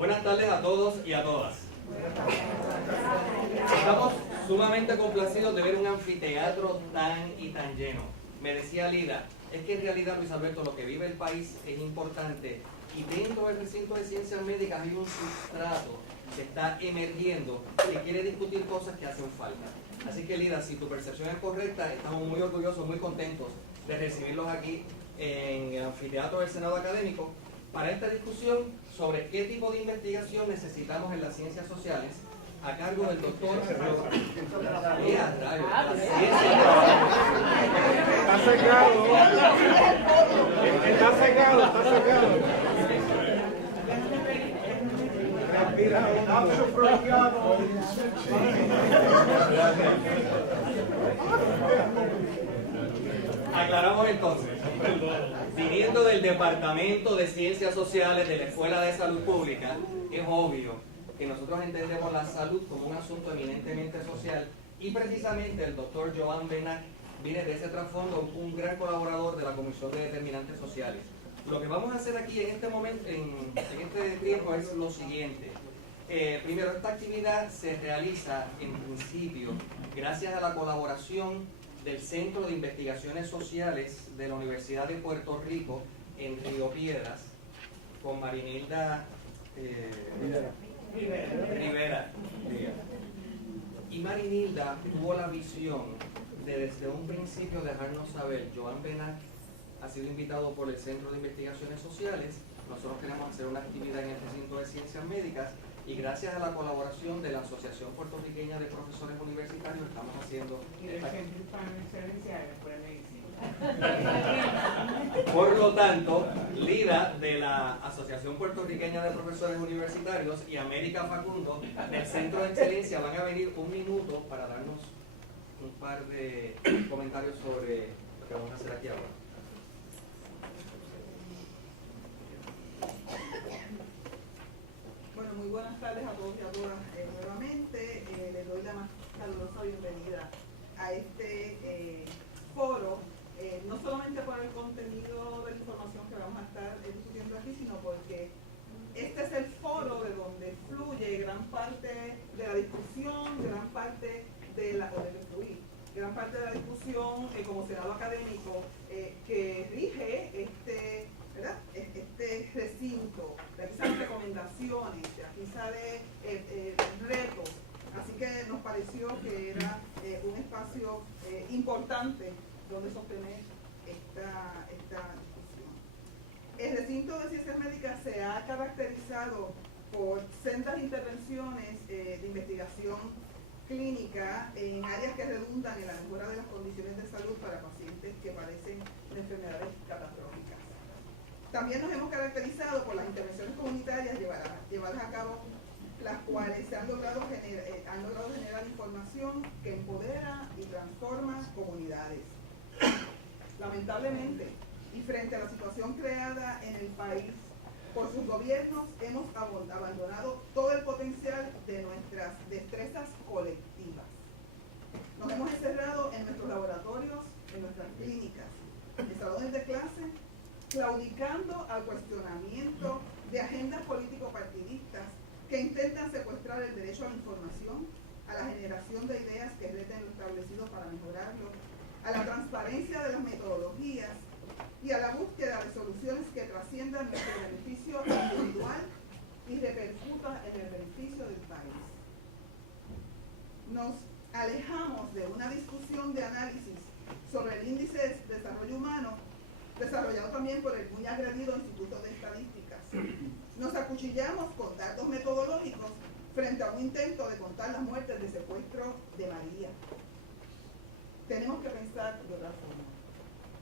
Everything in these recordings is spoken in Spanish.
Buenas tardes a todos y a todas. Estamos sumamente complacidos de ver un anfiteatro tan lleno. Me decía Lida, es que en realidad, Luis Alberto, lo que vive el país es importante y dentro del recinto de ciencias médicas hay un sustrato que está emergiendo que quiere discutir cosas que hacen falta. Así que Lida, si tu percepción es correcta, estamos muy orgullosos, muy contentos de recibirlos aquí en el anfiteatro del Senado Académico para esta discusión sobre qué tipo de investigación necesitamos en las ciencias sociales a cargo del doctor Está secado. Aclaramos entonces, viniendo del Departamento de Ciencias Sociales de la Escuela de Salud Pública, es obvio que nosotros entendemos la salud como un asunto eminentemente social y precisamente el doctor Joan Benac viene de ese trasfondo, un gran colaborador de la Comisión de Determinantes Sociales. Lo que vamos a hacer aquí en este momento, en este tiempo, es lo siguiente. Primero, esta actividad se realiza en principio gracias a la colaboración del Centro de Investigaciones Sociales de la Universidad de Puerto Rico en Río Piedras, con Marinilda Rivera. Y Marinilda tuvo la visión de desde un principio dejarnos saber, Joan Benac ha sido invitado por el Centro de Investigaciones Sociales, nosotros queremos hacer una actividad en el recinto de ciencias médicas y gracias a la colaboración de la Asociación Puertorriqueña de Profesores Universitarios estamos haciendo por lo tanto, Lida de la Asociación Puertorriqueña de Profesores Universitarios y América Facundo del Centro de Excelencia van a venir un minuto para darnos un par de comentarios sobre lo que vamos a hacer aquí ahora. Bueno, muy buenas tardes a todos y a todas nuevamente. Les doy la más calurosa bienvenida a este foro, no solamente por el contenido de la información que vamos a estar discutiendo aquí, sino porque este es el foro de donde fluye gran parte de la discusión, gran parte de la discusión como Senado Académico que rige este recinto. De aquí salen recomendaciones, de aquí sale retos, así que nos pareció que era un espacio importante donde sostener esta discusión. El recinto de ciencias médicas se ha caracterizado por sendas intervenciones de investigación clínica en áreas que redundan en la mejora de las condiciones de salud para pacientes que padecen de enfermedades catastróficas. También nos hemos caracterizado por las intervenciones comunitarias llevadas a cabo, las cuales han logrado generar información que empodera y transforma comunidades. Lamentablemente, y frente a la situación creada en el país por sus gobiernos, hemos abandonado todo el potencial de nuestras destrezas colectivas. Nos hemos encerrado en nuestros laboratorios, en nuestras clínicas, en salones de clase, claudicando al cuestionamiento de agendas político-partidistas que intentan secuestrar el derecho a la información, a la generación de ideas que reten lo establecido para mejorarlo, a la transparencia de las metodologías y a la búsqueda de soluciones que trasciendan nuestro beneficio individual y repercutan en el beneficio del país. Nos alejamos de una discusión de análisis sobre el índice de desarrollo humano, desarrollado también por el muy agredido Instituto de Estadísticas. Nos acuchillamos con datos metodológicos frente a un intento de contar las muertes de secuestro de María. Tenemos que pensar de otra forma.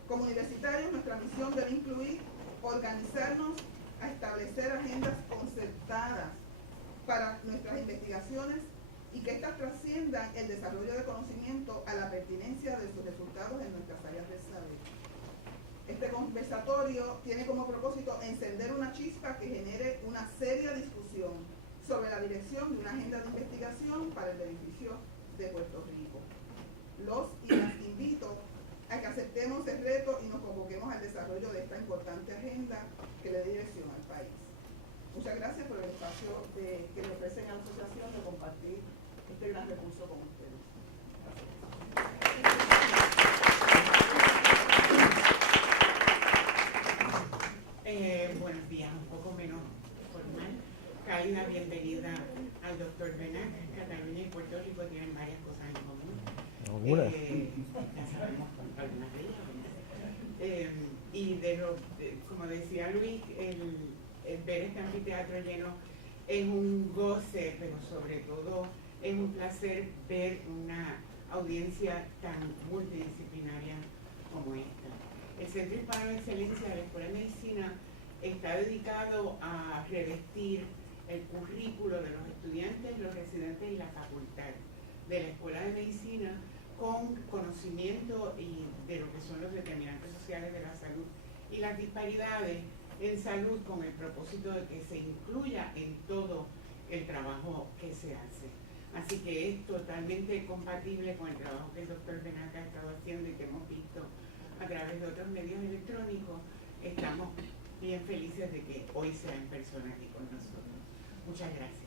Como universitarios, nuestra misión debe incluir organizarnos a establecer agendas concertadas para nuestras investigaciones y que éstas trasciendan el desarrollo de conocimiento a la pertinencia de sus resultados en nuestras áreas de saber. Este conversatorio tiene como propósito encender una chispa que genere una seria discusión sobre la dirección de una agenda de investigación para el beneficio de Puerto Rico. Los y las invito a que aceptemos el reto y nos convoquemos al desarrollo de esta importante agenda que le dé dirección al país. Muchas gracias por el espacio que me ofrecen a la asociación de compartir este gran recurso con ustedes. Buenos días, un poco menos formal. Cálida bienvenida al doctor Benac. Cataluña y Puerto Rico tienen varias cosas en común. Ya sabemos algunas de ellas. Y como decía Luis, el ver este anfiteatro lleno es un goce, pero sobre todo es un placer ver una audiencia tan multidisciplinaria como esta. El Centro Hispano de Excelencia de la Escuela de Medicina está dedicado a revestir el currículo de los estudiantes, los residentes y la facultad de la Escuela de Medicina con conocimiento de lo que son los determinantes sociales de la salud y las disparidades en salud, con el propósito de que se incluya en todo el trabajo que se hace. Así que es totalmente compatible con el trabajo que el doctor Benac ha estado haciendo y que hemos visto a través de otros medios electrónicos. Estamos bien felices de que hoy sea en persona aquí con nosotros. Muchas gracias.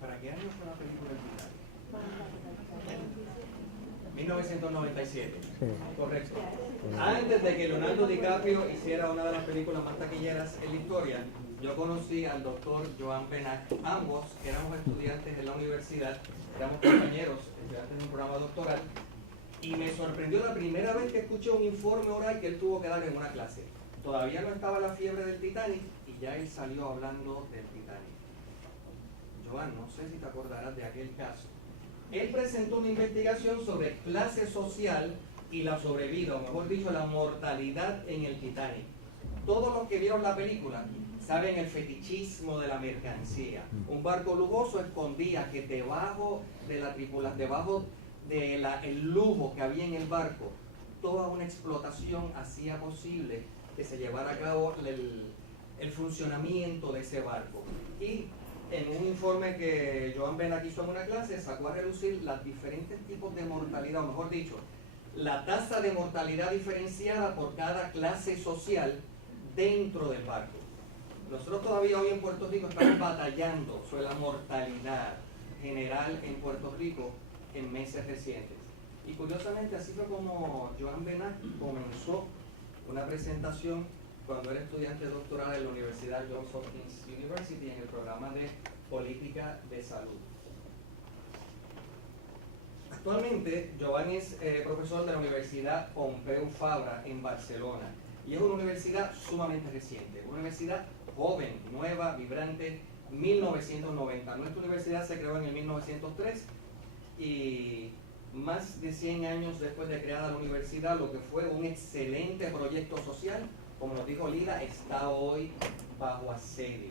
¿Para qué año fue la película El Titanic? 1997. Sí. Correcto. Antes de que Leonardo DiCaprio hiciera una de las películas más taquilleras en la historia, yo conocí al doctor Joan Benac. Ambos éramos estudiantes en la universidad, éramos compañeros, estudiantes de un programa doctoral, y me sorprendió la primera vez que escuché un informe oral que él tuvo que dar en una clase. Todavía no estaba la fiebre del Titanic y ya él salió hablando del Titanic. Joan, no sé si te acordarás de aquel caso. Él presentó una investigación sobre clase social y la sobrevida, o mejor dicho, la mortalidad en el Titanic. Todos los que vieron la película saben el fetichismo de la mercancía. Un barco lujoso escondía que debajo de la tripulación, debajo del lujo que había en el barco, toda una explotación hacía posible que se llevara a cabo el funcionamiento de ese barco. Y en un informe que Joan Benac hizo en una clase, sacó a relucir los diferentes tipos de mortalidad, o mejor dicho, la tasa de mortalidad diferenciada por cada clase social dentro del barco. Nosotros todavía hoy en Puerto Rico estamos batallando sobre la mortalidad general en Puerto Rico en meses recientes. Y curiosamente así fue como Joan Benac comenzó una presentación cuando era estudiante doctoral en la Universidad Johns Hopkins University en el programa de Política de Salud. Actualmente, Joan es profesor de la Universidad Pompeu Fabra en Barcelona y es una universidad sumamente reciente, una universidad joven, nueva, vibrante, 1990. Nuestra universidad se creó en el 1903 y más de 100 años después de creada la universidad, lo que fue un excelente proyecto social, como nos dijo Lida, está hoy bajo asedio.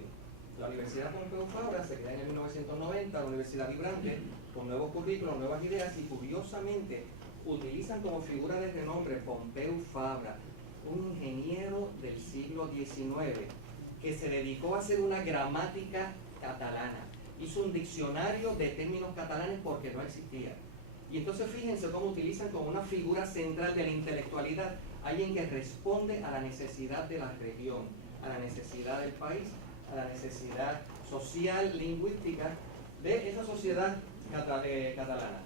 La Universidad Pompeu Fabra se crea en el 1990, una universidad vibrante, con nuevos currículos, nuevas ideas, y curiosamente utilizan como figura de renombre Pompeu Fabra, un ingeniero del siglo XIX que se dedicó a hacer una gramática catalana. Hizo un diccionario de términos catalanes porque no existía. Y entonces fíjense cómo utilizan como una figura central de la intelectualidad alguien que responde a la necesidad de la región, a la necesidad del país, a la necesidad social, lingüística de esa sociedad catalana.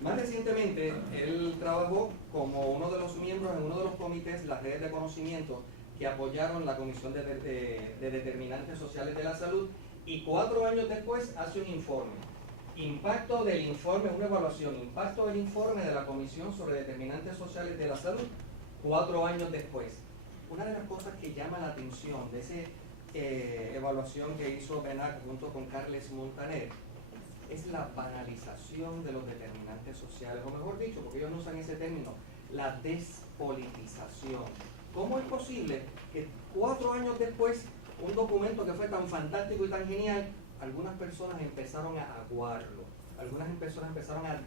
Más recientemente, él trabajó como uno de los miembros en uno de los comités, las redes de conocimiento, que apoyaron la Comisión de Determinantes Sociales de la Salud, y 4 años después hace un informe. Impacto del informe, una evaluación, impacto del informe de la Comisión sobre Determinantes Sociales de la Salud, 4 años después. Una de las cosas que llama la atención de esa evaluación que hizo Benac junto con Carles Montaner es la banalización de los determinantes sociales, o mejor dicho, porque ellos no usan ese término, la despolitización. ¿Cómo es posible que 4 años después, un documento que fue tan fantástico y tan genial, algunas personas empezaron a aguarlo, algunas personas empezaron a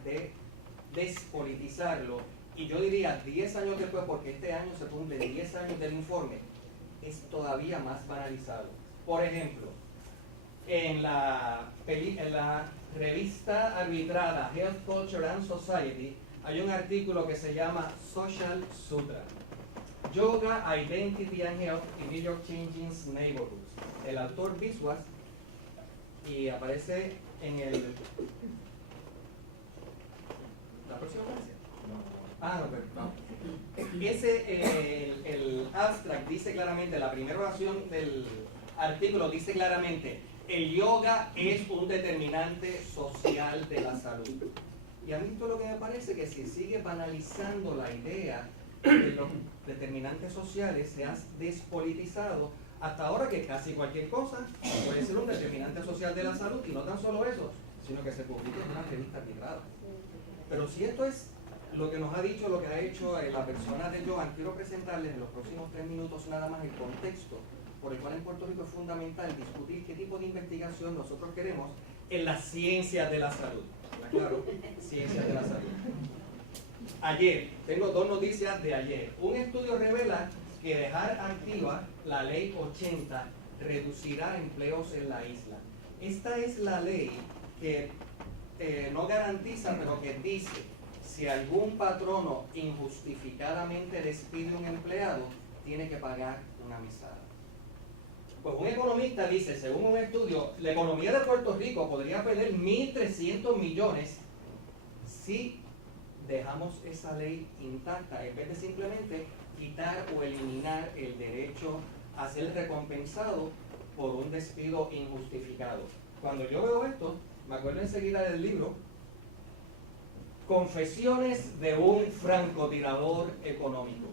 despolitizarlo, y yo diría 10 años después, porque este año se cumple 10 años del informe, es todavía más banalizado? Por ejemplo, en la revista arbitrada Health, Culture and Society hay un artículo que se llama Social Sutra, Yoga, Identity and Health in New York Changing Neighborhoods. El autor Biswas, y aparece en la próxima clase. No, perdón. El abstract dice claramente, la primera oración del artículo dice claramente, el yoga es un determinante social de la salud. Y a mí esto lo que me parece que si sigue banalizando la idea de los determinantes sociales, se ha despolitizado hasta ahora que casi cualquier cosa puede ser un determinante social de la salud, y no tan solo eso, sino que se publica en una revista arbitrada. Pero si esto es lo que nos ha dicho, lo que ha hecho la persona de Joan, quiero presentarles en los próximos 3 minutos nada más el contexto por el cual en Puerto Rico es fundamental discutir qué tipo de investigación nosotros queremos en las ciencias de la salud. Claro, ciencias de la salud. Ayer, tengo 2 noticias de ayer. Un estudio revela que dejar activa la ley 80 reducirá empleos en la isla. Esta es la ley que no garantiza, pero que dice, si algún patrono injustificadamente despide a un empleado, tiene que pagar una mesada. Pues un economista dice, según un estudio, la economía de Puerto Rico podría perder 1.300 millones si dejamos esa ley intacta, en vez de simplemente quitar o eliminar el derecho a ser recompensado por un despido injustificado. Cuando yo veo esto, me acuerdo enseguida del libro Confesiones de un francotirador económico,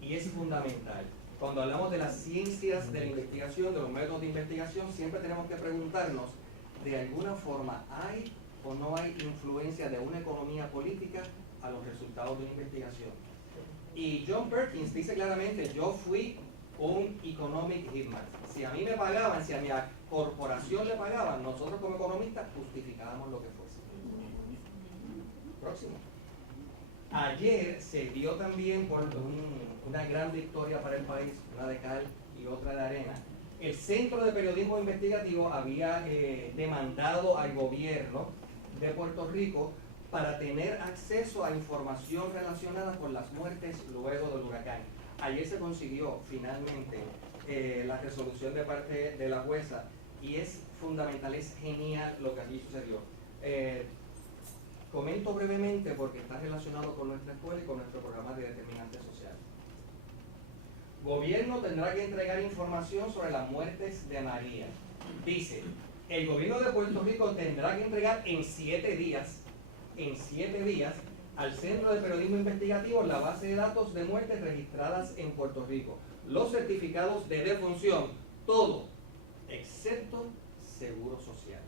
y es fundamental. Cuando hablamos de las ciencias de la investigación, de los métodos de investigación, siempre tenemos que preguntarnos, ¿de alguna forma hay o no hay influencia de una economía política a los resultados de una investigación? Y John Perkins dice claramente, yo fui un economic hitman. Si a mí me pagaban, si a mi corporación le pagaban, nosotros como economistas justificábamos lo que fuese. Próximo. Ayer se dio también por una gran victoria para el país, una de cal y otra de arena. El Centro de Periodismo Investigativo había demandado al gobierno de Puerto Rico para tener acceso a información relacionada con las muertes luego del huracán. Ayer se consiguió finalmente la resolución de parte de la jueza, y es fundamental, es genial lo que allí sucedió. Comento brevemente porque está relacionado con nuestra escuela y con nuestro programa de determinantes sociales. Gobierno tendrá que entregar información sobre las muertes de María. Dice, el gobierno de Puerto Rico tendrá que entregar en 7 días al Centro de Periodismo Investigativo la base de datos de muertes registradas en Puerto Rico, los certificados de defunción, todo, excepto seguro social.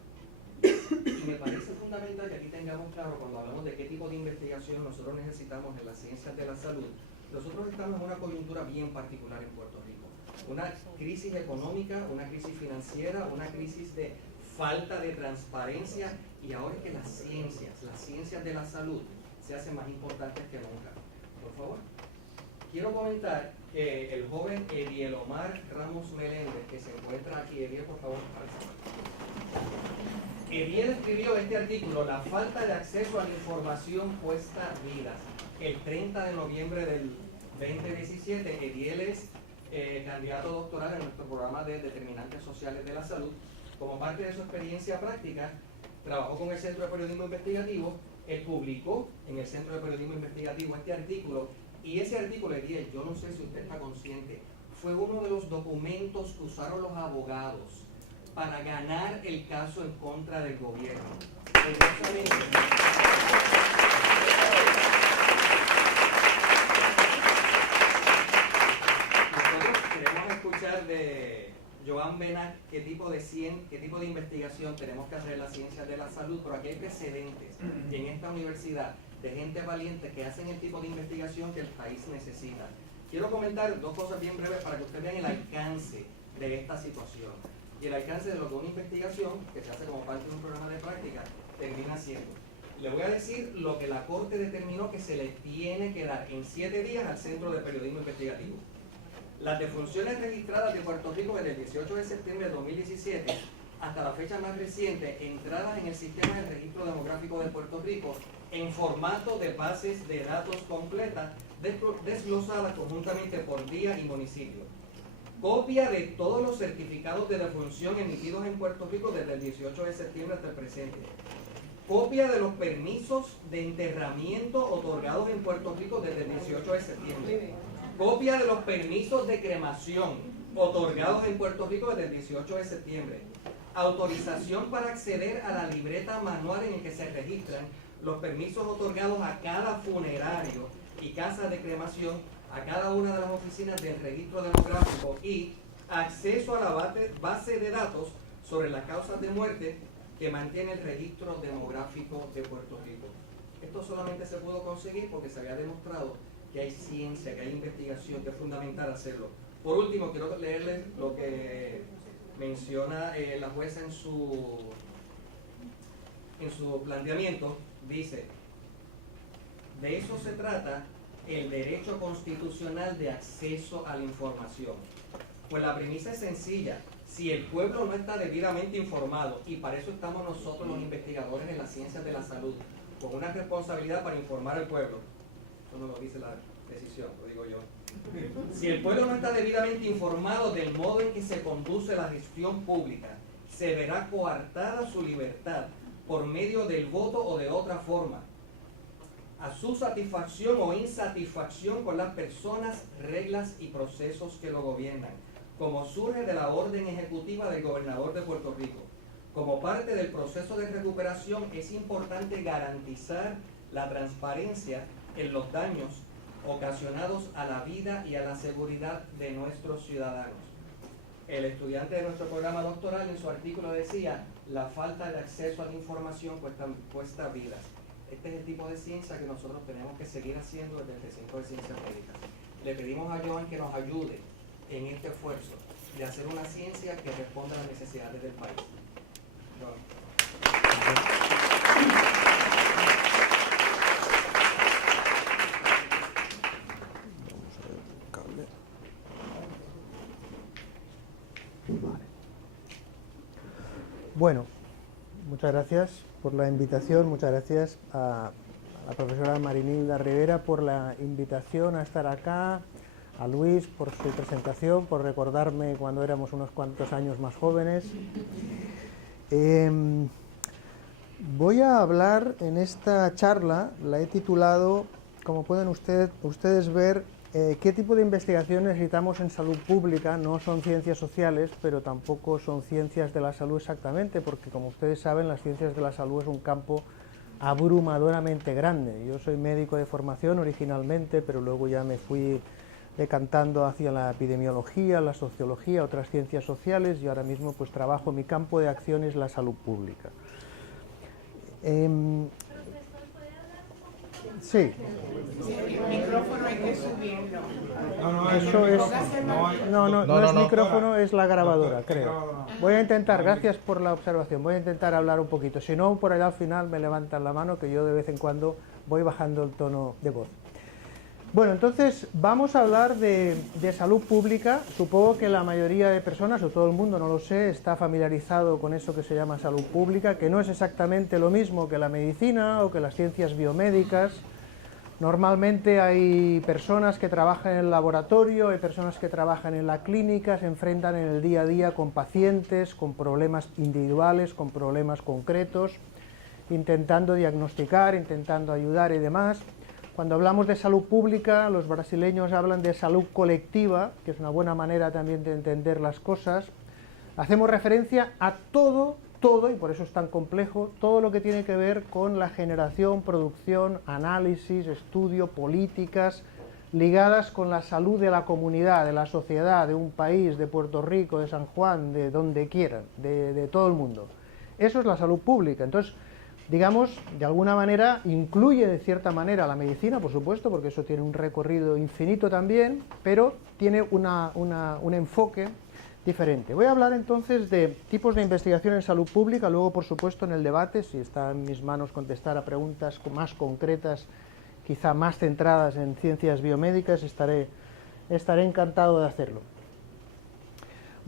Y me parece fundamental que aquí tengamos claro, cuando hablamos de qué tipo de investigación nosotros necesitamos en las ciencias de la salud, nosotros estamos en una coyuntura bien particular en Puerto Rico. Una crisis económica, una crisis financiera, una crisis de falta de transparencia, y ahora es que las ciencias de la salud se hacen más importantes que nunca. Por favor. Quiero comentar que el joven Ediel Omar Ramos Meléndez, que se encuentra aquí, Ediel, por favor. Ediel escribió este artículo, La falta de acceso a la información cuesta vidas. El 30 de noviembre del 2017, Ediel es candidato doctoral en nuestro programa de determinantes sociales de la salud. Como parte de su experiencia práctica, trabajó con el Centro de Periodismo Investigativo. Él publicó en el Centro de Periodismo Investigativo este artículo, y ese artículo, Ediel, yo no sé si usted está consciente, fue uno de los documentos que usaron los abogados para ganar el caso en contra del gobierno. Nosotros queremos escuchar de Joan Benac qué tipo de investigación tenemos que hacer en las ciencias de la salud, pero aquí hay precedentes en esta universidad de gente valiente que hacen el tipo de investigación que el país necesita. Quiero comentar 2 cosas bien breves para que ustedes vean el alcance de esta situación y el alcance de lo que una investigación que se hace como parte de un programa de práctica termina siendo. Le voy a decir lo que la Corte determinó que se le tiene que dar en 7 días al Centro de Periodismo Investigativo. Las defunciones registradas de Puerto Rico desde el 18 de septiembre de 2017 hasta la fecha más reciente, entradas en el sistema de registro demográfico de Puerto Rico en formato de bases de datos completas, desglosadas conjuntamente por día y municipio. Copia de todos los certificados de defunción emitidos en Puerto Rico desde el 18 de septiembre hasta el presente. Copia de los permisos de enterramiento otorgados en Puerto Rico desde el 18 de septiembre. Copia de los permisos de cremación otorgados en Puerto Rico desde el 18 de septiembre. Autorización para acceder a la libreta manual en el que se registran los permisos otorgados a cada funerario y casa de cremación, a cada una de las oficinas del registro demográfico y acceso a la base de datos sobre las causas de muerte que mantiene el registro demográfico de Puerto Rico. Esto solamente se pudo conseguir porque se había demostrado que hay ciencia, que hay investigación, que es fundamental hacerlo. Por último, quiero leerles lo que menciona la jueza en su planteamiento. Dice, de eso se trata el derecho constitucional de acceso a la información. Pues la premisa es sencilla. Si el pueblo no está debidamente informado, y para eso estamos nosotros los investigadores en las ciencias de la salud, con una responsabilidad para informar al pueblo, eso no lo dice la decisión, lo digo yo. Si el pueblo no está debidamente informado del modo en que se conduce la gestión pública, se verá coartada su libertad por medio del voto o de otra forma, a su satisfacción o insatisfacción con las personas, reglas y procesos que lo gobiernan, como surge de la orden ejecutiva del gobernador de Puerto Rico. Como parte del proceso de recuperación es importante garantizar la transparencia en los daños ocasionados a la vida y a la seguridad de nuestros ciudadanos. El estudiante de nuestro programa doctoral en su artículo decía, la falta de acceso a la información cuesta vidas. Este es el tipo de ciencia que nosotros tenemos que seguir haciendo desde el recinto de ciencias médicas. Le pedimos a Joan que nos ayude en este esfuerzo de hacer una ciencia que responda a las necesidades del país. Joan. Bueno, muchas gracias por la invitación, muchas gracias a la profesora Marinilda Rivera por la invitación a estar acá, a Luis por su presentación, por recordarme cuando éramos unos cuantos años más jóvenes. Voy a hablar en esta charla, la he titulado, como pueden ustedes ver, ¿qué tipo de investigación necesitamos en salud pública? No son ciencias sociales, pero tampoco son ciencias de la salud exactamente, porque como ustedes saben, las ciencias de la salud es un campo abrumadoramente grande. Yo soy médico de formación originalmente, pero luego ya me fui decantando hacia la epidemiología, la sociología, otras ciencias sociales, y ahora mismo pues trabajo, mi campo de acción es la salud pública. Sí. El micrófono hay que subirlo. No es micrófono, es la grabadora, creo. Voy a intentar, gracias por la observación, voy a intentar hablar un poquito. Si no, por allá al final me levantan la mano, que yo de vez en cuando voy bajando el tono de voz. Bueno, entonces vamos a hablar de salud pública. Supongo que la mayoría de personas, o todo el mundo, no lo sé, está familiarizado con eso que se llama salud pública, que no es exactamente lo mismo que la medicina o que las ciencias biomédicas. Normalmente hay personas que trabajan en el laboratorio, hay personas que trabajan en la clínica, se enfrentan en el día a día con pacientes, con problemas individuales, con problemas concretos, intentando diagnosticar, intentando ayudar y demás. Cuando hablamos de salud pública, los brasileños hablan de salud colectiva, que es una buena manera también de entender las cosas. Hacemos referencia a todo, y por eso es tan complejo, todo lo que tiene que ver con la generación, producción, análisis, estudio, políticas ligadas con la salud de la comunidad, de la sociedad, de un país, de Puerto Rico, de San Juan, de donde quieran, de todo el mundo. Eso es la salud pública. Entonces, digamos, de alguna manera, incluye de cierta manera la medicina, por supuesto, porque eso tiene un recorrido infinito también, pero tiene un enfoque diferente. Voy a hablar entonces de tipos de investigación en salud pública, luego por supuesto en el debate, si está en mis manos contestar a preguntas más concretas, quizá más centradas en ciencias biomédicas, estaré encantado de hacerlo.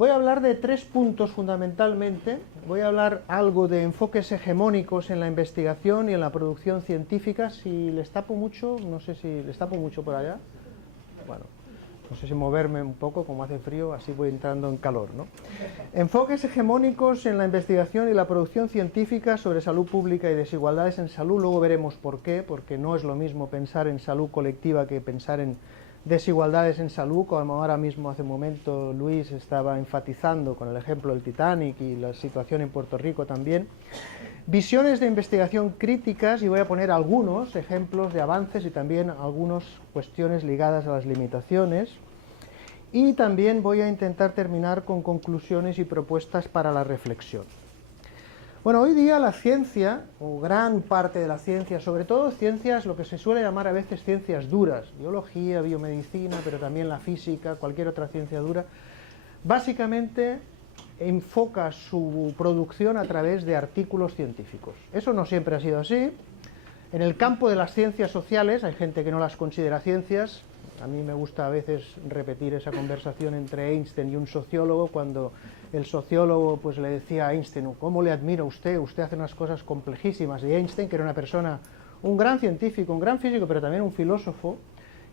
Voy a hablar de 3 puntos fundamentalmente. Voy a hablar algo de enfoques hegemónicos en la investigación y en la producción científica. Si les tapo mucho, no sé si les tapo mucho por allá. Bueno, no sé si moverme un poco, como hace frío, así voy entrando en calor, ¿no? Enfoques hegemónicos en la investigación y la producción científica sobre salud pública y desigualdades en salud. Luego veremos por qué, porque no es lo mismo pensar en salud colectiva que pensar en desigualdades en salud, como ahora mismo hace un momento Luis estaba enfatizando con el ejemplo del Titanic y la situación en Puerto Rico también. Visiones de investigación críticas, y voy a poner algunos ejemplos de avances y también algunas cuestiones ligadas a las limitaciones. Y también voy a intentar terminar con conclusiones y propuestas para la reflexión. Bueno, hoy día la ciencia, o gran parte de la ciencia, sobre todo ciencias, lo que se suele llamar a veces ciencias duras, biología, biomedicina, pero también la física, cualquier otra ciencia dura, básicamente enfoca su producción a través de artículos científicos. Eso no siempre ha sido así. En el campo de las ciencias sociales, hay gente que no las considera ciencias. A mí me gusta a veces repetir esa conversación entre Einstein y un sociólogo, cuando el sociólogo pues le decía a Einstein: ¿cómo le admiro a usted? Usted hace unas cosas complejísimas. Y Einstein, que era una persona, un gran científico, un gran físico, pero también un filósofo,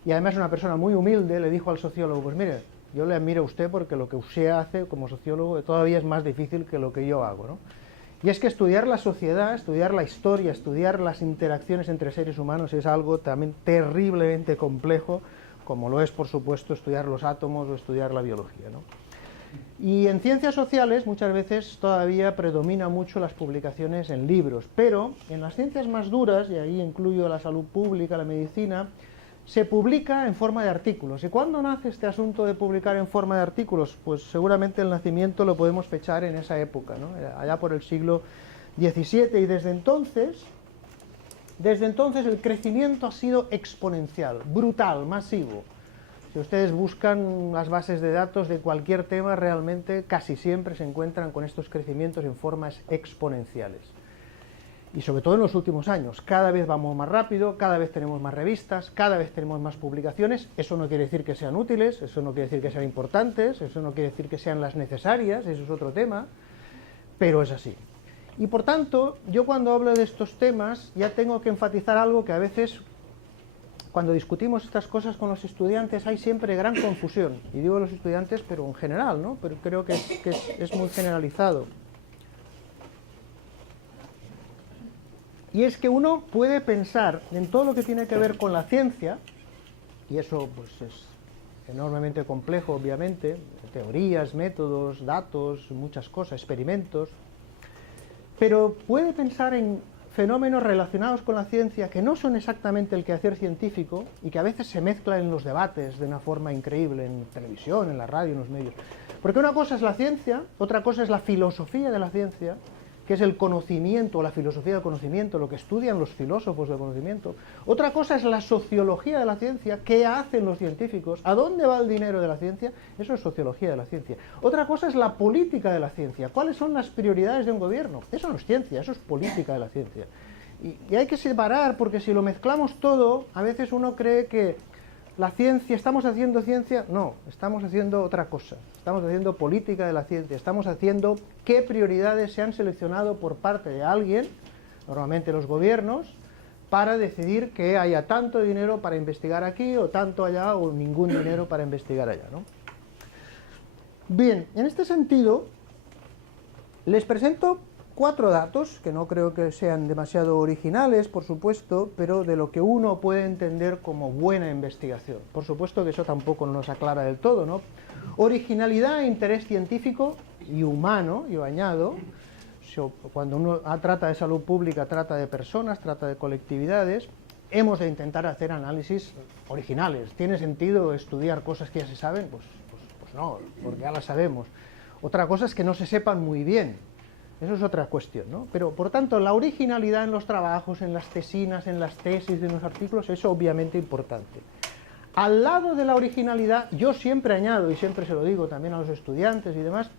y además una persona muy humilde, le dijo al sociólogo: pues mire, yo le admiro a usted porque lo que usted hace como sociólogo todavía es más difícil que lo que yo hago, ¿no? Y es que estudiar la sociedad, estudiar la historia, estudiar las interacciones entre seres humanos es algo también terriblemente complejo, como lo es, por supuesto, estudiar los átomos o estudiar la biología, ¿no? Y en ciencias sociales muchas veces todavía predomina mucho las publicaciones en libros, pero en las ciencias más duras, y ahí incluyo la salud pública, la medicina, se publica en forma de artículos. ¿Y cuándo nace este asunto de publicar en forma de artículos? Pues seguramente el nacimiento lo podemos fechar en esa época, ¿no? Allá por el siglo XVII, y desde entonces el crecimiento ha sido exponencial, brutal, masivo. Si ustedes buscan las bases de datos de cualquier tema, realmente casi siempre se encuentran con estos crecimientos en formas exponenciales. Y sobre todo en los últimos años, cada vez vamos más rápido, cada vez tenemos más revistas, cada vez tenemos más publicaciones. Eso no quiere decir que sean útiles, eso no quiere decir que sean importantes, eso no quiere decir que sean las necesarias, eso es otro tema, pero es así. Y por tanto, yo cuando hablo de estos temas ya tengo que enfatizar algo que a veces, cuando discutimos estas cosas con los estudiantes, hay siempre gran confusión. Y digo los estudiantes, pero en general, ¿no? Pero creo que es muy generalizado. Y es que uno puede pensar en todo lo que tiene que ver con la ciencia, y eso pues es enormemente complejo, obviamente, teorías, métodos, datos, muchas cosas, experimentos, pero puede pensar en fenómenos relacionados con la ciencia que no son exactamente el quehacer científico y que a veces se mezclan en los debates de una forma increíble, en televisión, en la radio, en los medios. Porque una cosa es la ciencia, otra cosa es la filosofía de la ciencia, que es el conocimiento, la filosofía del conocimiento, lo que estudian los filósofos del conocimiento. Otra cosa es la sociología de la ciencia, qué hacen los científicos, a dónde va el dinero de la ciencia, eso es sociología de la ciencia. Otra cosa es la política de la ciencia, cuáles son las prioridades de un gobierno, eso no es ciencia, eso es política de la ciencia. Y hay que separar, porque si lo mezclamos todo, a veces uno cree que la ciencia, ¿estamos haciendo ciencia? No, estamos haciendo otra cosa. Estamos haciendo política de la ciencia. Estamos haciendo qué prioridades se han seleccionado por parte de alguien, normalmente los gobiernos, para decidir que haya tanto dinero para investigar aquí, o tanto allá, o ningún dinero para investigar allá, ¿no? Bien, en este sentido, les presento 4 datos, que no creo que sean demasiado originales, por supuesto, pero de lo que uno puede entender como buena investigación. Por supuesto que eso tampoco nos aclara del todo, ¿no? Originalidad e interés científico y humano, yo añado. Cuando uno trata de salud pública, trata de personas, trata de colectividades, hemos de intentar hacer análisis originales. ¿Tiene sentido estudiar cosas que ya se saben? Pues no, porque ya las sabemos. Otra cosa es que no se sepan muy bien. Eso es otra cuestión, ¿no? Pero, por tanto, la originalidad en los trabajos, en las tesinas, en las tesis, en los artículos, es obviamente importante. Al lado de la originalidad, yo siempre añado, y siempre se lo digo también a los estudiantes y demás,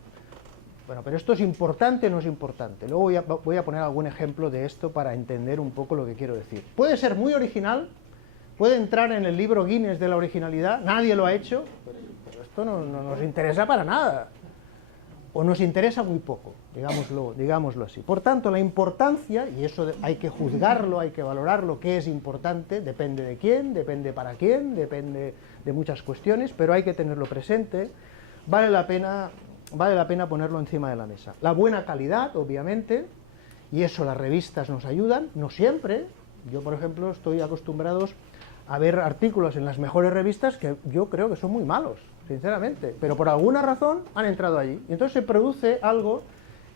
bueno, pero esto es importante o no es importante. Luego voy a poner algún ejemplo de esto para entender un poco lo que quiero decir. Puede ser muy original, puede entrar en el libro Guinness de la originalidad, nadie lo ha hecho, pero esto no nos interesa para nada. o nos interesa muy poco, digámoslo así. Por tanto, la importancia, y eso hay que juzgarlo, hay que valorarlo, qué es importante, depende de quién, depende para quién, depende de muchas cuestiones, pero hay que tenerlo presente, vale la pena ponerlo encima de la mesa. La buena calidad, obviamente, y eso las revistas nos ayudan, no siempre. Yo, por ejemplo, estoy acostumbrado a ver artículos en las mejores revistas que yo creo que son muy malos, sinceramente, pero por alguna razón han entrado allí. Y entonces se produce algo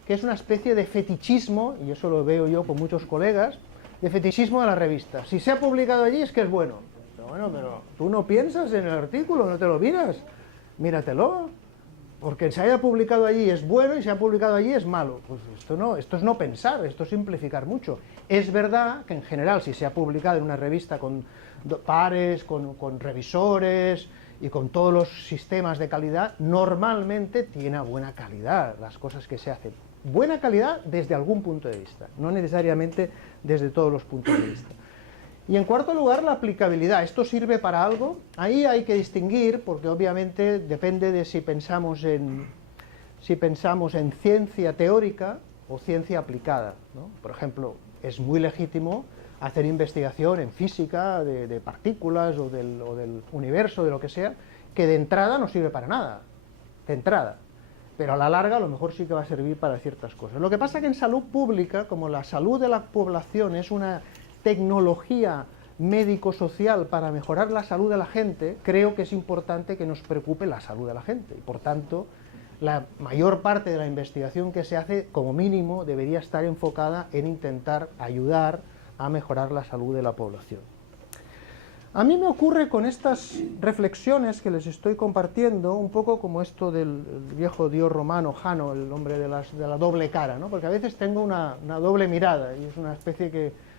que es una especie de fetichismo, y eso lo veo yo con muchos colegas, de fetichismo de la revista. Si se ha publicado allí es que es bueno. Pero bueno, pero tú no piensas en el artículo, no te lo miras, míratelo. Porque se haya publicado allí es bueno y se ha publicado allí es malo. Pues esto es no pensar, esto es simplificar mucho. Es verdad que en general si se ha publicado en una revista con pares, con revisores y con todos los sistemas de calidad, normalmente tiene buena calidad las cosas que se hacen. Buena calidad desde algún punto de vista, no necesariamente desde todos los puntos de vista. Y en cuarto lugar, la aplicabilidad. ¿Esto sirve para algo? Ahí hay que distinguir, porque obviamente depende de si pensamos en ciencia teórica o ciencia aplicada, ¿no? Por ejemplo, es muy legítimo hacer investigación en física de partículas o del universo, de lo que sea, que de entrada no sirve para nada, de entrada. Pero a la larga a lo mejor sí que va a servir para ciertas cosas. Lo que pasa es que en salud pública, como la salud de la población es una tecnología médico-social para mejorar la salud de la gente, creo que es importante que nos preocupe la salud de la gente. Y por tanto, la mayor parte de la investigación que se hace, como mínimo, debería estar enfocada en intentar ayudar a mejorar la salud de la población. A mí me ocurre con estas reflexiones que les estoy compartiendo, un poco como esto del viejo dios romano, Jano, el hombre de la doble cara, ¿no? Porque a veces tengo una doble mirada, y es una especie que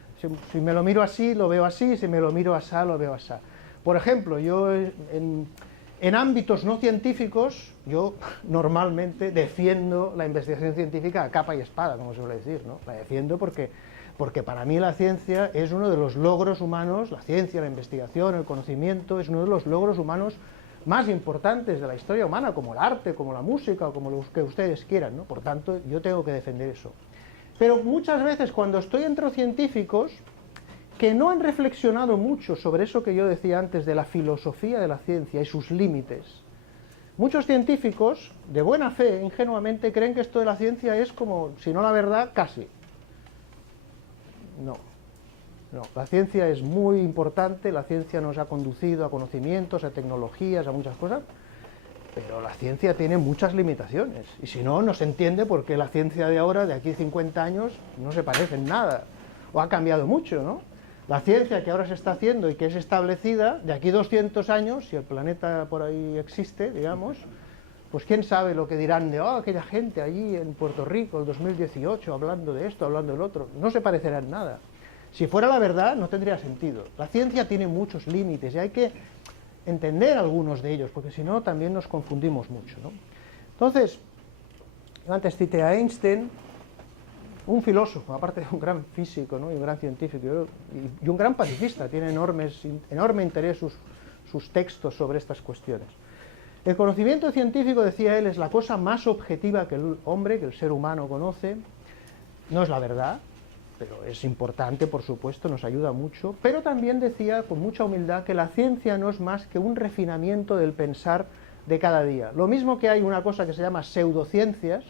si me lo miro así, lo veo así, si me lo miro asá, lo veo asá. Por ejemplo, yo en ámbitos no científicos, yo normalmente defiendo la investigación científica a capa y espada, como se suele decir, ¿no? La defiendo porque para mí la ciencia es uno de los logros humanos, la ciencia, la investigación, el conocimiento, es uno de los logros humanos más importantes de la historia humana, como el arte, como la música, o como lo que ustedes quieran, ¿no? Por tanto, yo tengo que defender eso. Pero muchas veces cuando estoy entre científicos que no han reflexionado mucho sobre eso que yo decía antes de la filosofía de la ciencia y sus límites, muchos científicos, de buena fe, ingenuamente, creen que esto de la ciencia es como, si no la verdad, casi. No, la ciencia es muy importante, la ciencia nos ha conducido a conocimientos, a tecnologías, a muchas cosas, pero la ciencia tiene muchas limitaciones, y si no, no se entiende por qué la ciencia de ahora, de aquí a 50 años, no se parece en nada, o ha cambiado mucho, ¿no? La ciencia que ahora se está haciendo y que es establecida, de aquí a 200 años, si el planeta por ahí existe, digamos, pues quién sabe lo que dirán de aquella gente allí en Puerto Rico, el 2018, hablando de esto, hablando del otro, no se parecerá en nada. Si fuera la verdad, no tendría sentido. La ciencia tiene muchos límites y hay que entender algunos de ellos, porque si no también nos confundimos mucho, ¿no? Entonces, yo antes cité a Einstein, un filósofo, aparte de un gran físico, ¿no? Y un gran científico, y un gran pacifista, tiene enorme interés sus textos sobre estas cuestiones. El conocimiento científico, decía él, es la cosa más objetiva que el hombre, que el ser humano conoce. No es la verdad, pero es importante, por supuesto, nos ayuda mucho, pero también decía con mucha humildad que la ciencia no es más que un refinamiento del pensar de cada día. Lo mismo que hay una cosa que se llama pseudociencias,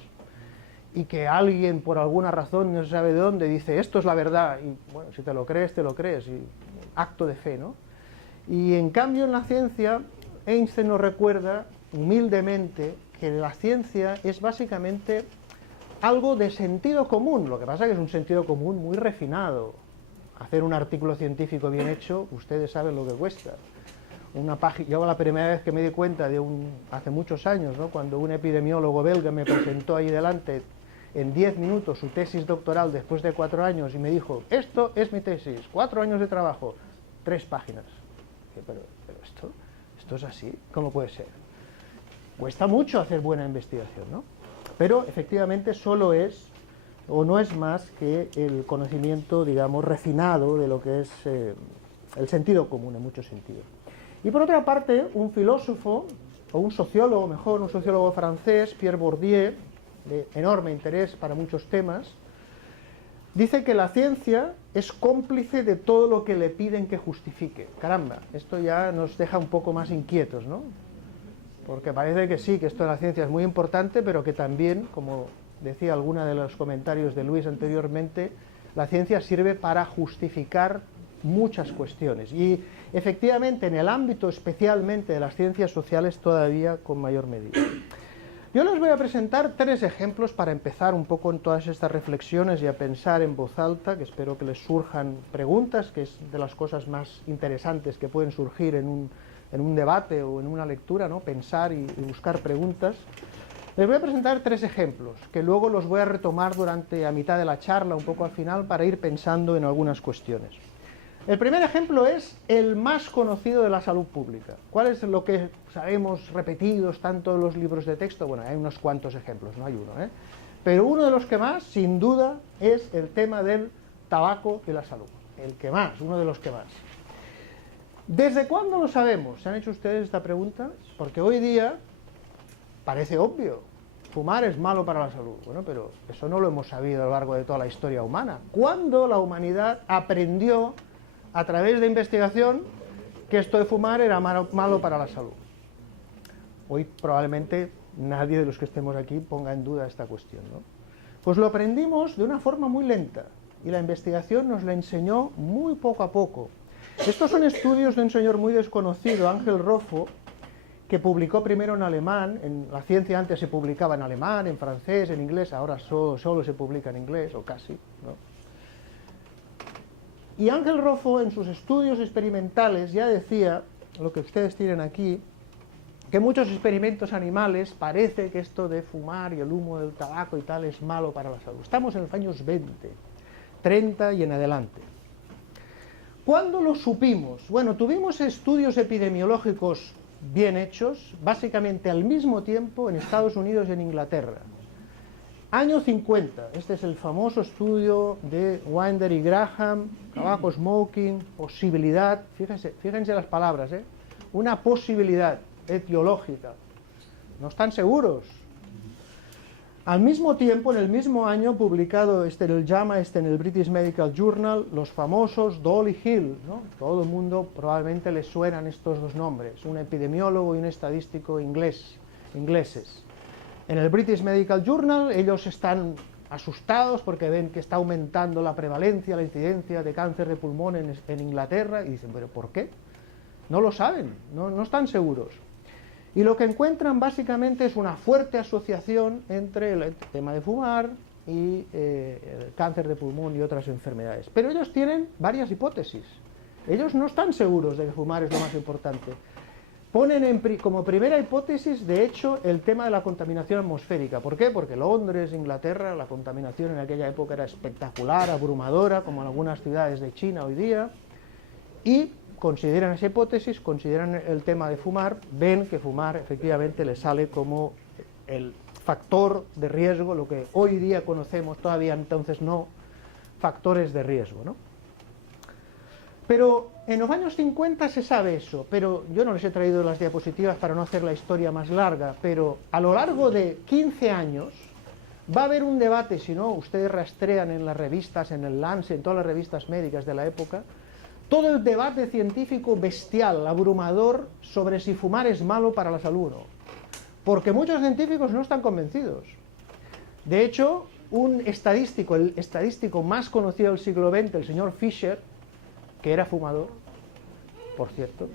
y que alguien por alguna razón, no se sabe de dónde, dice esto es la verdad, y bueno, si te lo crees, y acto de fe, ¿no? Y en cambio en la ciencia, Einstein nos recuerda humildemente que la ciencia es básicamente algo de sentido común, lo que pasa es que es un sentido común muy refinado. Hacer un artículo científico bien hecho, ustedes saben lo que cuesta. Una página, yo la primera vez que me di cuenta hace muchos años, ¿no? Cuando un epidemiólogo belga me presentó ahí delante en 10 minutos su tesis doctoral después de 4 años y me dijo, esto es mi tesis, 4 años de trabajo, 3 páginas. Dije, pero esto es así, ¿cómo puede ser? Cuesta mucho hacer buena investigación, ¿no? Pero efectivamente solo es, o no es más que el conocimiento, digamos, refinado de lo que es el sentido común en muchos sentidos. Y por otra parte, un filósofo, o un sociólogo mejor, un sociólogo francés, Pierre Bourdieu, de enorme interés para muchos temas, dice que la ciencia es cómplice de todo lo que le piden que justifique. Caramba, esto ya nos deja un poco más inquietos, ¿no? Porque parece que sí, que esto de la ciencia es muy importante, pero que también, como decía alguna de los comentarios de Luis anteriormente, la ciencia sirve para justificar muchas cuestiones. Y efectivamente, en el ámbito especialmente de las ciencias sociales, todavía con mayor medida. Yo les voy a presentar 3 ejemplos para empezar un poco en todas estas reflexiones y a pensar en voz alta, que espero que les surjan preguntas, que es de las cosas más interesantes que pueden surgir en un debate o en una lectura, ¿no? Pensar y buscar preguntas. Les voy a presentar 3 ejemplos, que luego los voy a retomar durante a mitad de la charla, un poco al final, para ir pensando en algunas cuestiones. El primer ejemplo es el más conocido de la salud pública. ¿Cuál es lo que sabemos repetidos tanto en los libros de texto? Bueno, hay unos cuantos ejemplos, no hay uno, ¿eh? Pero uno de los que más, sin duda, es el tema del tabaco y la salud. El que más, uno de los que más. ¿Desde cuándo lo sabemos? ¿Se han hecho ustedes esta pregunta? Porque hoy día parece obvio. Fumar es malo para la salud. Bueno, pero eso no lo hemos sabido a lo largo de toda la historia humana. ¿Cuándo la humanidad aprendió a través de investigación que esto de fumar era malo para la salud? Hoy probablemente nadie de los que estemos aquí ponga en duda esta cuestión, ¿no? Pues lo aprendimos de una forma muy lenta y la investigación nos la enseñó muy poco a poco. Estos son estudios de un señor muy desconocido, Ángel Roffo, que publicó primero en alemán. La ciencia antes se publicaba en alemán, en francés, en inglés, ahora solo se publica en inglés, o casi, ¿no? Y Ángel Roffo, en sus estudios experimentales, ya decía, lo que ustedes tienen aquí, que en muchos experimentos animales parece que esto de fumar y el humo del tabaco y tal es malo para la salud. Estamos en los años 20, 30 y en adelante. ¿Cuándo lo supimos? Bueno, tuvimos estudios epidemiológicos bien hechos, básicamente al mismo tiempo en Estados Unidos y en Inglaterra. Año 50, este es el famoso estudio de Winder y Graham, tabaco, smoking, posibilidad, fíjense las palabras, una posibilidad etiológica, no están seguros. Al mismo tiempo, en el mismo año, publicado en el JAMA, en el British Medical Journal, los famosos Dole y Hill, ¿no? Todo el mundo probablemente les suenan estos dos nombres, un epidemiólogo y un estadístico ingleses. En el British Medical Journal ellos están asustados porque ven que está aumentando la prevalencia, la incidencia de cáncer de pulmón en Inglaterra y dicen, ¿pero por qué? No lo saben, no están seguros. Y lo que encuentran básicamente es una fuerte asociación entre el tema de fumar y el cáncer de pulmón y otras enfermedades. Pero ellos tienen varias hipótesis. Ellos no están seguros de que fumar es lo más importante. Ponen como primera hipótesis, de hecho, el tema de la contaminación atmosférica. ¿Por qué? Porque Londres, Inglaterra, la contaminación en aquella época era espectacular, abrumadora, como en algunas ciudades de China hoy día, y consideran esa hipótesis, consideran el tema de fumar, ven que fumar efectivamente les sale como el factor de riesgo, lo que hoy día conocemos, todavía entonces no, factores de riesgo, ¿no? Pero en los años 50 se sabe eso, pero yo no les he traído las diapositivas para no hacer la historia más larga, pero a lo largo de 15 años va a haber un debate, si no, ustedes rastrean en las revistas, en el Lancet, en todas las revistas médicas de la época, todo el debate científico bestial, abrumador, sobre si fumar es malo para la salud o no. Porque muchos científicos no están convencidos. De hecho, el estadístico más conocido del siglo XX, el señor Fisher, que era fumador, por cierto,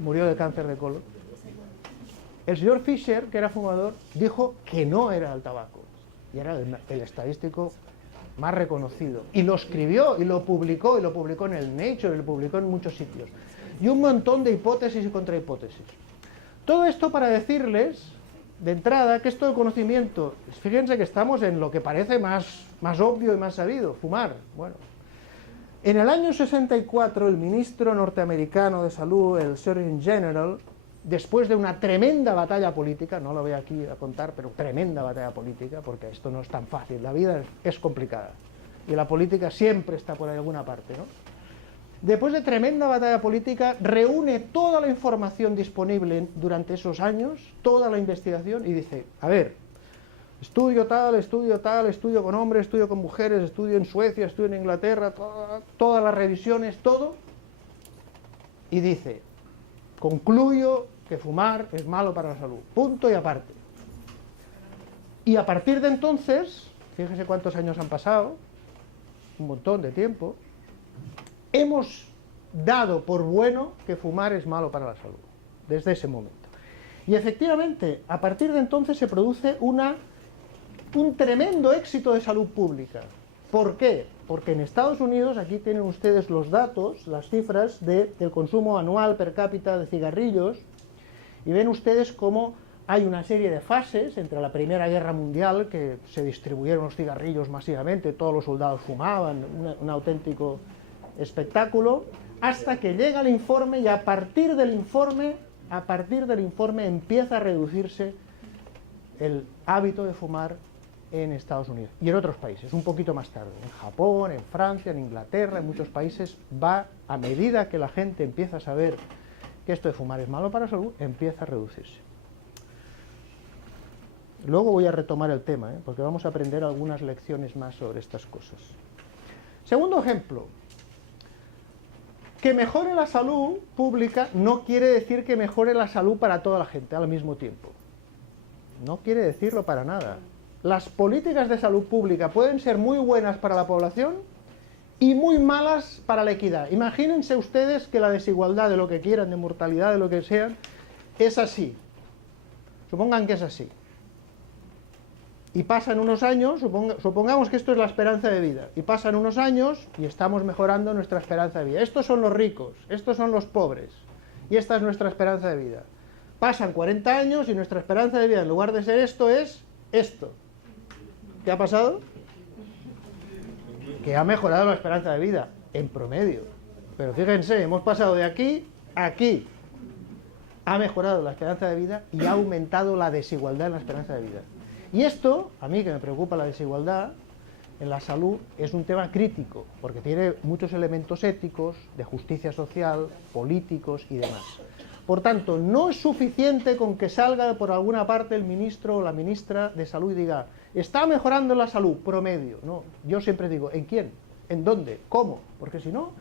murió de cáncer de colon. El señor Fisher, que era fumador, dijo que no era el tabaco. Y era el estadístico más reconocido. Y lo escribió, y lo publicó en el Nature, y lo publicó en muchos sitios. Y un montón de hipótesis y contrahipótesis. Todo esto para decirles, de entrada, que esto del conocimiento, fíjense que estamos en lo que parece más obvio y más sabido, fumar. Bueno, en el año 64, el ministro norteamericano de salud, el Surgeon General, después de una tremenda batalla política, no lo voy aquí a contar, pero tremenda batalla política, porque esto no es tan fácil, la vida es complicada, y la política siempre está por alguna parte, ¿no? Después de tremenda batalla política, reúne toda la información disponible durante esos años, toda la investigación, y dice, a ver, Estudio tal, estudio con hombres, estudio con mujeres, estudio en Suecia, estudio en Inglaterra, todas las revisiones, todo. Y dice, concluyo que fumar es malo para la salud. Punto y aparte. Y a partir de entonces, fíjese cuántos años han pasado, un montón de tiempo, hemos dado por bueno que fumar es malo para la salud, desde ese momento. Y efectivamente, a partir de entonces se produce un tremendo éxito de salud pública. ¿Por qué? Porque en Estados Unidos, aquí tienen ustedes los datos, las cifras del consumo anual per cápita de cigarrillos, y ven ustedes cómo hay una serie de fases entre la Primera Guerra Mundial, que se distribuyeron los cigarrillos masivamente, todos los soldados fumaban, un auténtico espectáculo, hasta que llega el informe, y a partir del informe empieza a reducirse el hábito de fumar en Estados Unidos y en otros países, un poquito más tarde, en Japón, en Francia, en Inglaterra, en muchos países, va, a medida que la gente empieza a saber que esto de fumar es malo para la salud, empieza a reducirse. Luego voy a retomar el tema, porque vamos a aprender algunas lecciones más sobre estas cosas. Segundo ejemplo, que mejore la salud pública no quiere decir que mejore la salud para toda la gente al mismo tiempo. No quiere decirlo para nada. Las políticas de salud pública pueden ser muy buenas para la población y muy malas para la equidad. Imagínense ustedes que la desigualdad de lo que quieran, de mortalidad, de lo que sean, es así. Supongan que es así. Y pasan unos años, supongamos que esto es la esperanza de vida, y pasan unos años y estamos mejorando nuestra esperanza de vida. Estos son los ricos, estos son los pobres, y esta es nuestra esperanza de vida. Pasan 40 años y nuestra esperanza de vida, en lugar de ser esto, es esto. ¿Qué ha pasado? Que ha mejorado la esperanza de vida, en promedio. Pero fíjense, hemos pasado de aquí a aquí. Ha mejorado la esperanza de vida y ha aumentado la desigualdad en la esperanza de vida. Y esto, a mí que me preocupa la desigualdad en la salud, es un tema crítico, porque tiene muchos elementos éticos, de justicia social, políticos y demás. Por tanto, no es suficiente con que salga por alguna parte el ministro o la ministra de Salud y diga, está mejorando la salud, promedio. No, yo siempre digo, ¿en quién? ¿En dónde? ¿Cómo? Porque si no,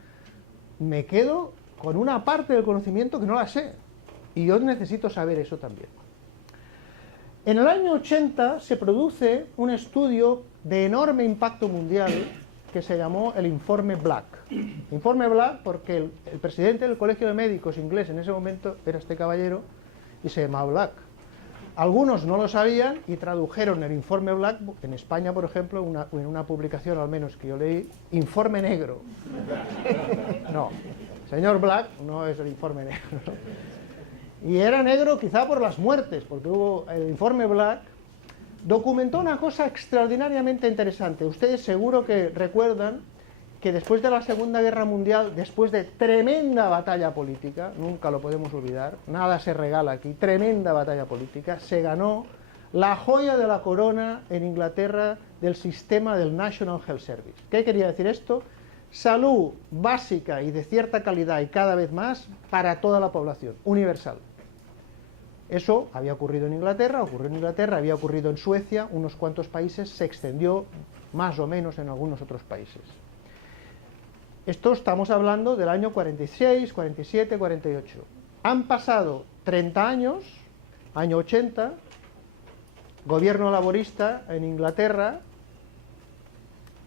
me quedo con una parte del conocimiento que no la sé. Y yo necesito saber eso también. En el año 80 se produce un estudio de enorme impacto mundial que se llamó el Informe Black. Informe Black porque el presidente del Colegio de Médicos inglés en ese momento era este caballero y se llamaba Black. Algunos no lo sabían y tradujeron el Informe Black, en España por ejemplo, en una publicación al menos que yo leí, Informe Negro. No, señor Black no es el Informe Negro. Y era negro quizá por las muertes, porque hubo el Informe Black, documentó una cosa extraordinariamente interesante. Ustedes seguro que recuerdan que después de la Segunda Guerra Mundial, después de tremenda batalla política, nunca lo podemos olvidar, nada se regala aquí, tremenda batalla política, se ganó la joya de la corona en Inglaterra del sistema del National Health Service. ¿Qué quería decir esto? Salud básica y de cierta calidad y cada vez más para toda la población, universal. Eso había ocurrido en Inglaterra, ocurrió en Inglaterra, había ocurrido en Suecia, unos cuantos países, se extendió más o menos en algunos otros países. Esto estamos hablando del año 46, 47, 48. Han pasado 30 años, año 80, gobierno laborista en Inglaterra,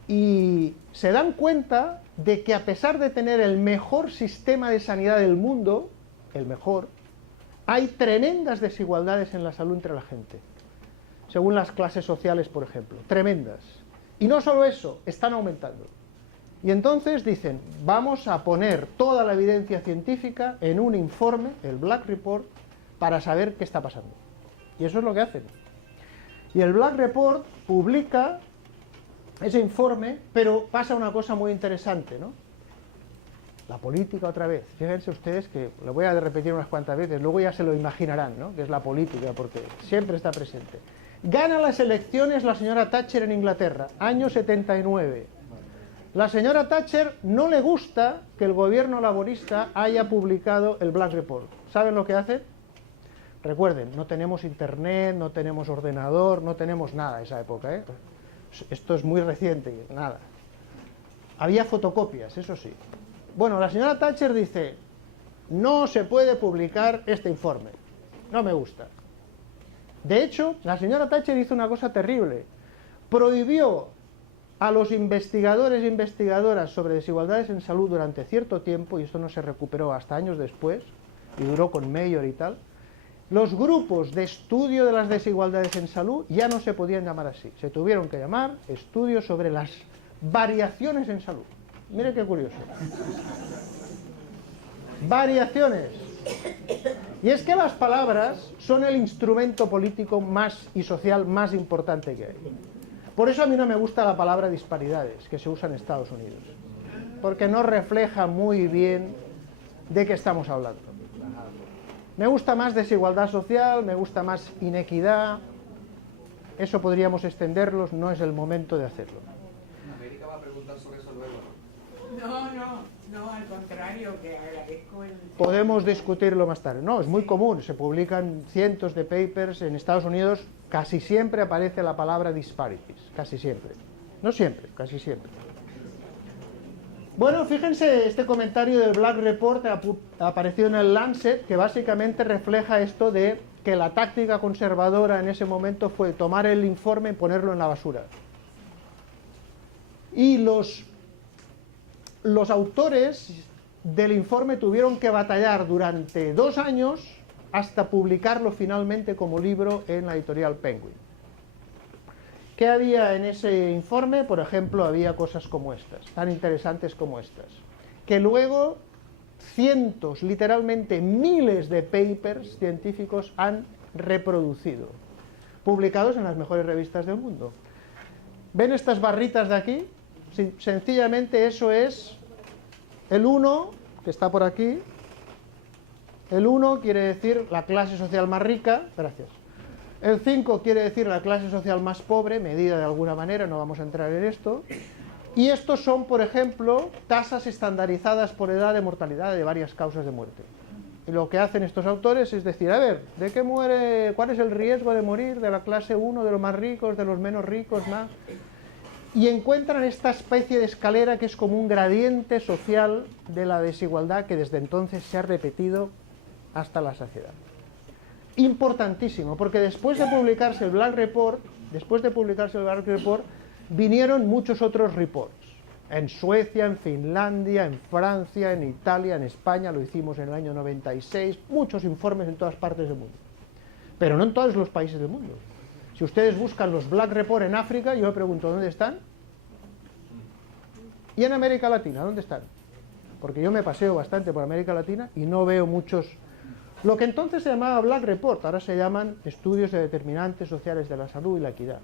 y se dan cuenta de que a pesar de tener el mejor sistema de sanidad del mundo, el mejor, hay tremendas desigualdades en la salud entre la gente, según las clases sociales, por ejemplo, tremendas. Y no solo eso, están aumentando. Y entonces dicen, vamos a poner toda la evidencia científica en un informe, el Black Report, para saber qué está pasando. Y eso es lo que hacen. Y el Black Report publica ese informe, pero pasa una cosa muy interesante, ¿no? La política otra vez. Fíjense ustedes que lo voy a repetir unas cuantas veces, luego ya se lo imaginarán, ¿no? Que es la política, porque siempre está presente. Gana las elecciones la señora Thatcher en Inglaterra, año 79. La señora Thatcher no le gusta que el gobierno laborista haya publicado el Black Report. ¿Saben lo que hace? Recuerden, no tenemos internet, no tenemos ordenador, no tenemos nada en esa época, ¿eh? Esto es muy reciente, nada. Había fotocopias, eso sí. Bueno, la señora Thatcher dice, no se puede publicar este informe, no me gusta. De hecho, la señora Thatcher hizo una cosa terrible, prohibió a los investigadores e investigadoras sobre desigualdades en salud durante cierto tiempo, y esto no se recuperó hasta años después, y duró con Mayor y tal, los grupos de estudio de las desigualdades en salud ya no se podían llamar así, se tuvieron que llamar estudios sobre las variaciones en salud. Mire qué curioso. Variaciones. Y es que las palabras son el instrumento político más y social más importante que hay. Por eso a mí no me gusta la palabra disparidades, que se usa en Estados Unidos, porque no refleja muy bien de qué estamos hablando. Me gusta más desigualdad social, me gusta más inequidad. Eso podríamos extenderlos, no es el momento de hacerlo. América va a preguntar sobre eso luego. No, al contrario, que agradezco el... Podemos discutirlo más tarde. No, es muy común, se publican cientos de papers en Estados Unidos, casi siempre aparece la palabra disparities, casi siempre. No siempre, casi siempre. Bueno, fíjense, este comentario del Black Report apareció en el Lancet, que básicamente refleja esto de que la táctica conservadora en ese momento fue tomar el informe y ponerlo en la basura. Y los autores del informe tuvieron que batallar durante 2 años hasta publicarlo finalmente como libro en la editorial Penguin. ¿Qué había en ese informe? Por ejemplo, había cosas como estas, tan interesantes como estas, que luego cientos, literalmente miles de papers científicos han reproducido, publicados en las mejores revistas del mundo. ¿Ven estas barritas de aquí? Sencillamente eso es el 1, que está por aquí. El 1 quiere decir la clase social más rica, gracias. El 5 quiere decir la clase social más pobre, medida de alguna manera, no vamos a entrar en esto. Y estos son, por ejemplo, tasas estandarizadas por edad de mortalidad de varias causas de muerte. Y lo que hacen estos autores es decir, a ver, ¿de qué muere? ¿Cuál es el riesgo de morir de la clase 1, de los más ricos, de los menos ricos, más? Y encuentran esta especie de escalera que es como un gradiente social de la desigualdad que desde entonces se ha repetido hasta la saciedad. Importantísimo, porque después de publicarse el Black Report, vinieron muchos otros reports. En Suecia, en Finlandia, en Francia, en Italia, en España, lo hicimos en el año 96, muchos informes en todas partes del mundo. Pero no en todos los países del mundo. Si ustedes buscan los Black Report en África, yo me pregunto, ¿dónde están? Y en América Latina, ¿dónde están? Porque yo me paseo bastante por América Latina y no veo muchos... Lo que entonces se llamaba Black Report, ahora se llaman Estudios de Determinantes Sociales de la Salud y la Equidad.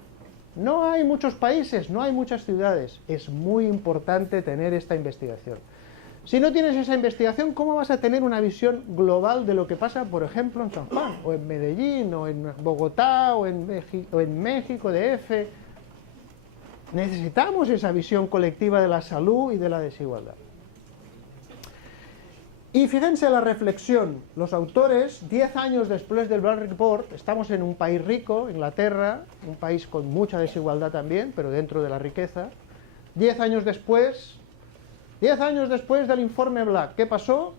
No hay muchos países, no hay muchas ciudades. Es muy importante tener esta investigación. Si no tienes esa investigación, ¿cómo vas a tener una visión global de lo que pasa, por ejemplo, en San Juan, o en Medellín, o en Bogotá, o en México, DF? Necesitamos esa visión colectiva de la salud y de la desigualdad. Y fíjense la reflexión, los autores, 10 años después del Black Report, estamos en un país rico, Inglaterra, un país con mucha desigualdad también, pero dentro de la riqueza. 10 años después del informe Black, ¿qué pasó?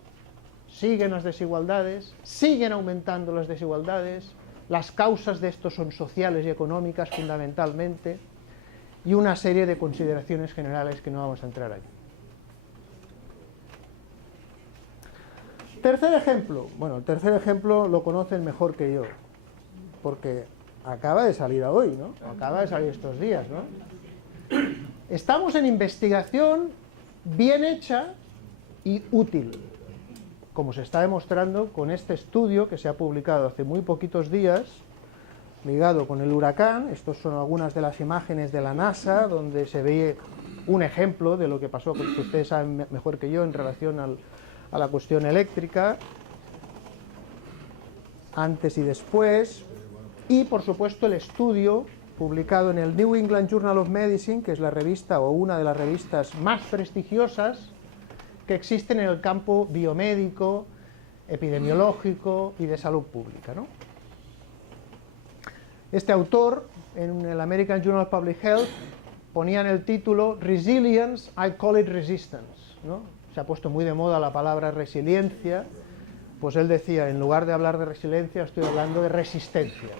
Siguen las desigualdades, siguen aumentando las desigualdades, las causas de esto son sociales y económicas fundamentalmente, y una serie de consideraciones generales que no vamos a entrar aquí. Tercer ejemplo, bueno, el tercer ejemplo lo conocen mejor que yo, porque acaba de salir hoy, ¿no? Acaba de salir estos días, ¿no? Estamos en investigación bien hecha y útil, como se está demostrando con este estudio que se ha publicado hace muy poquitos días, ligado con el huracán. Estos son algunas de las imágenes de la NASA, donde se ve un ejemplo de lo que pasó, que ustedes saben mejor que yo en relación a la cuestión eléctrica, antes y después, y por supuesto el estudio publicado en el New England Journal of Medicine, que es la revista o una de las revistas más prestigiosas que existen en el campo biomédico, epidemiológico y de salud pública, ¿no? Este autor, en el American Journal of Public Health, ponía en el título Resilience, I call it resistance, ¿no? Se ha puesto muy de moda la palabra resiliencia, pues él decía, en lugar de hablar de resiliencia, estoy hablando de resistencia.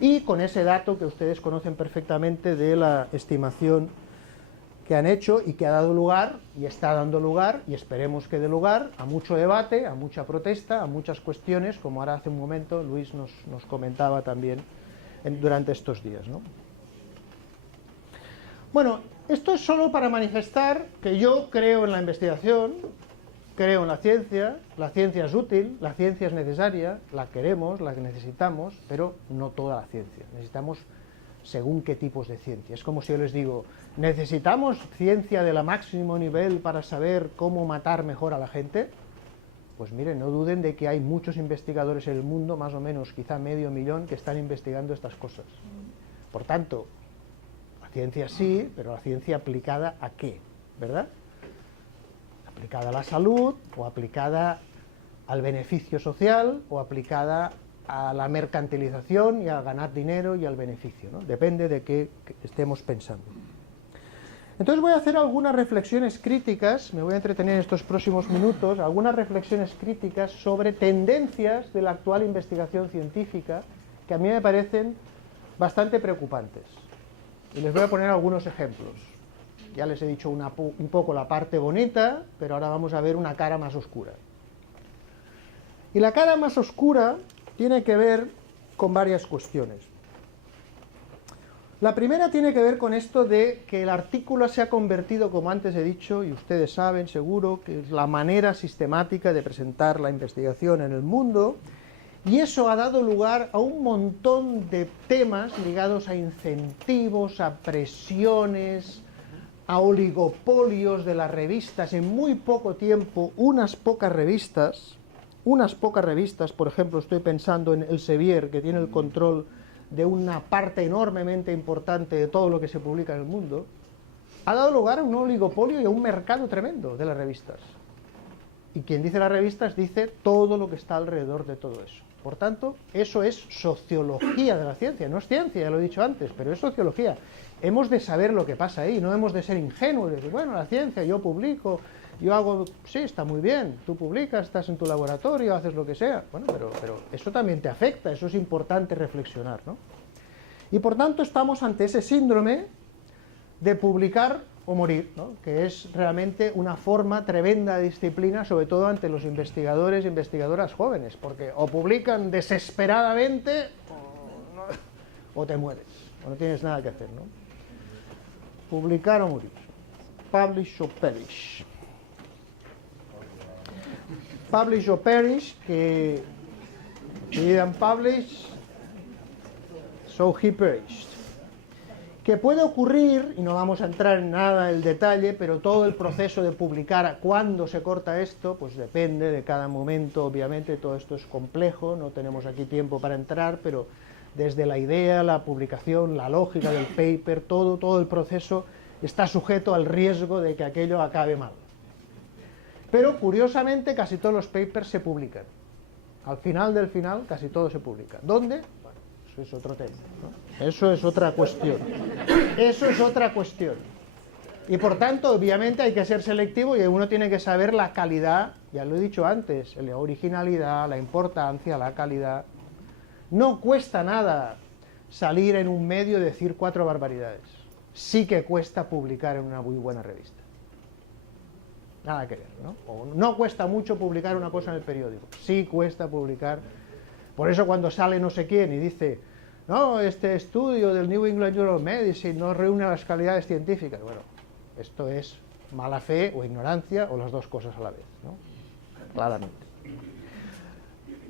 Y con ese dato que ustedes conocen perfectamente de la estimación que han hecho y que ha dado lugar, y está dando lugar, y esperemos que dé lugar, a mucho debate, a mucha protesta, a muchas cuestiones, como ahora hace un momento Luis nos comentaba también durante estos días, ¿no? Bueno, esto es solo para manifestar que yo creo en la investigación, creo en la ciencia es útil, la ciencia es necesaria, la queremos, la necesitamos, pero no toda la ciencia. Necesitamos según qué tipos de ciencia. Es como si yo les digo, ¿necesitamos ciencia de la máximo nivel para saber cómo matar mejor a la gente? Pues miren, no duden de que hay muchos investigadores en el mundo, más o menos quizá 500.000, que están investigando estas cosas. Por tanto, la ciencia sí, pero la ciencia aplicada ¿a qué? ¿Verdad? Aplicada a la salud, o aplicada al beneficio social, o aplicada a la mercantilización y a ganar dinero y al beneficio, ¿no? Depende de qué estemos pensando. Entonces voy a hacer algunas reflexiones críticas, me voy a entretener en estos próximos minutos, algunas reflexiones críticas sobre tendencias de la actual investigación científica que a mí me parecen bastante preocupantes. Y les voy a poner algunos ejemplos. Ya les he dicho un poco la parte bonita, pero ahora vamos a ver una cara más oscura. Y la cara más oscura tiene que ver con varias cuestiones. La primera tiene que ver con esto de que el artículo se ha convertido, como antes he dicho, y ustedes saben seguro, que es la manera sistemática de presentar la investigación en el mundo, y eso ha dado lugar a un montón de temas ligados a incentivos, a presiones, a oligopolios de las revistas. En muy poco tiempo, unas pocas revistas, por ejemplo, estoy pensando en Elsevier, que tiene el control de una parte enormemente importante de todo lo que se publica en el mundo, ha dado lugar a un oligopolio y a un mercado tremendo de las revistas. Y quien dice las revistas dice todo lo que está alrededor de todo eso. Por tanto, eso es sociología de la ciencia. No es ciencia, ya lo he dicho antes, pero es sociología. Hemos de saber lo que pasa ahí, no hemos de ser ingenuos, de decir, bueno, la ciencia, yo publico, yo hago, sí, está muy bien, tú publicas, estás en tu laboratorio, haces lo que sea. Bueno, pero eso también te afecta, eso es importante reflexionar, ¿no? Y por tanto estamos ante ese síndrome de publicar o morir, ¿no? Que es realmente una forma tremenda de disciplina, sobre todo ante los investigadores e investigadoras jóvenes, porque o publican desesperadamente o te mueres, o no tienes nada que hacer, ¿no? Publicar o morir. Publish or perish. Publish or perish, que didn't publish, so he perished. Que puede ocurrir, y no vamos a entrar en nada en el detalle, pero todo el proceso de publicar, ¿cuándo se corta esto? Pues depende de cada momento, obviamente, todo esto es complejo, no tenemos aquí tiempo para entrar, pero desde la idea, la publicación, la lógica del paper, todo el proceso está sujeto al riesgo de que aquello acabe mal. Pero, curiosamente, casi todos los papers se publican. Al final del final, casi todo se publica. ¿Dónde? Bueno, eso es otro tema, ¿no? Eso es otra cuestión. Eso es otra cuestión. Y por tanto, obviamente, hay que ser selectivo y uno tiene que saber la calidad, ya lo he dicho antes, la originalidad, la importancia, la calidad. No cuesta nada salir en un medio y decir 4 barbaridades. Sí que cuesta publicar en una muy buena revista. Nada que ver, ¿no? O no cuesta mucho publicar una cosa en el periódico. Sí cuesta publicar. Por eso cuando sale no sé quién y dice, no, este estudio del New England Journal of Medicine no reúne las calidades científicas. Bueno, esto es mala fe o ignorancia o las dos cosas a la vez, ¿no? Claramente.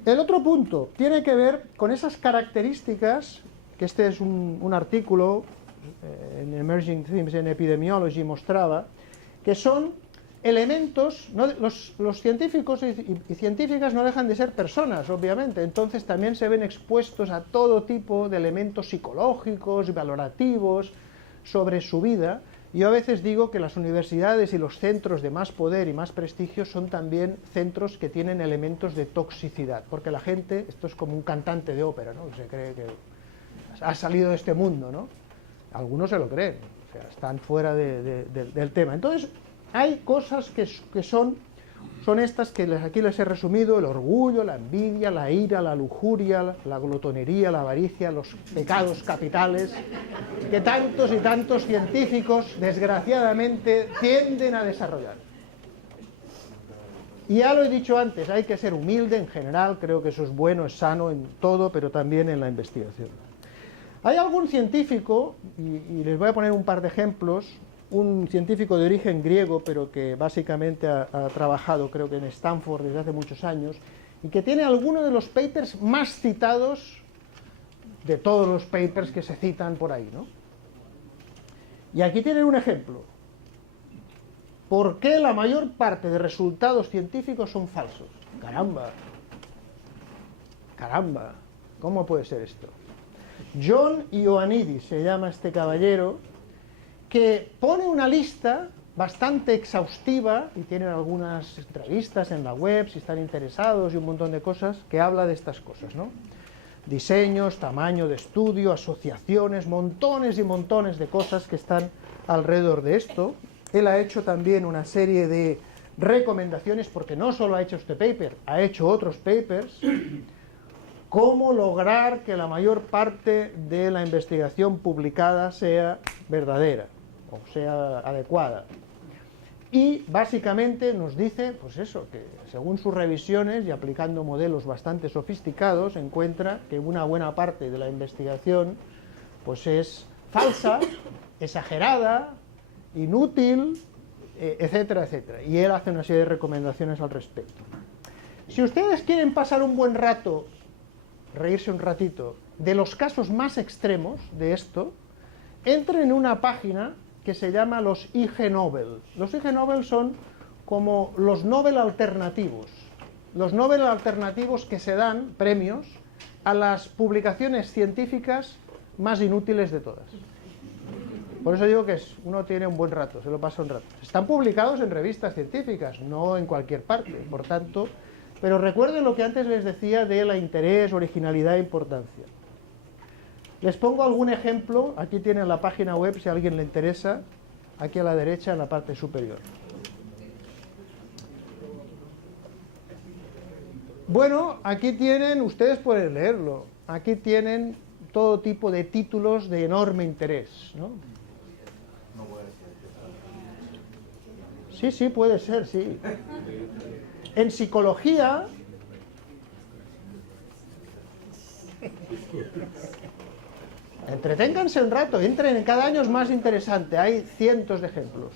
El otro punto tiene que ver con esas características, que este es un artículo en Emerging Themes in Epidemiology mostraba, que son elementos, ¿no? Los científicos y científicas no dejan de ser personas, obviamente, entonces también se ven expuestos a todo tipo de elementos psicológicos, valorativos, sobre su vida. Yo a veces digo que las universidades y los centros de más poder y más prestigio son también centros que tienen elementos de toxicidad, porque la gente, esto es como un cantante de ópera, ¿no? Se cree que ha salido de este mundo, ¿no? Algunos se lo creen, o sea, están fuera del tema. Entonces, hay cosas que son estas que aquí les he resumido: el orgullo, la envidia, la ira, la lujuria, la glotonería, la avaricia, los pecados capitales, que tantos y tantos científicos, desgraciadamente, tienden a desarrollar. Y ya lo he dicho antes, hay que ser humilde en general, creo que eso es bueno, es sano en todo, pero también en la investigación. Hay algún científico, y les voy a poner un par de ejemplos, un científico de origen griego, pero que básicamente ha trabajado, creo que en Stanford desde hace muchos años, y que tiene algunos de los papers más citados de todos los papers que se citan por ahí, ¿no? Y aquí tienen un ejemplo. ¿Por qué la mayor parte de resultados científicos son falsos? Caramba, ¿cómo puede ser esto? John Ioannidis se llama este caballero, que pone una lista bastante exhaustiva, y tienen algunas entrevistas en la web si están interesados y un montón de cosas, que habla de estas cosas, ¿no? Diseños, tamaño de estudio, asociaciones, montones y montones de cosas que están alrededor de esto. Él ha hecho también una serie de recomendaciones, porque no solo ha hecho este paper, ha hecho otros papers, cómo lograr que la mayor parte de la investigación publicada sea verdadera, o sea adecuada. Y básicamente nos dice, pues eso, que según sus revisiones y aplicando modelos bastante sofisticados, encuentra que una buena parte de la investigación pues es falsa, exagerada, inútil, etcétera, etcétera. Y él hace una serie de recomendaciones al respecto. Si ustedes quieren pasar un buen rato, reírse un ratito, de los casos más extremos de esto, entren en una página que se llama los IG Nobel. Los IG Nobel son como los Nobel alternativos. Los Nobel alternativos que se dan premios a las publicaciones científicas más inútiles de todas. Por eso digo que uno tiene un buen rato, se lo pasa un rato. Están publicados en revistas científicas, no en cualquier parte, por tanto, pero recuerden lo que antes les decía de la interés, originalidad e importancia. Les pongo algún ejemplo, aquí tienen la página web si a alguien le interesa, aquí a la derecha en la parte superior. Bueno, aquí tienen, ustedes pueden leerlo, aquí tienen todo tipo de títulos de enorme interés, ¿no? Sí, puede ser, sí. En psicología, entreténganse un rato, entren, cada año es más interesante, hay cientos de ejemplos.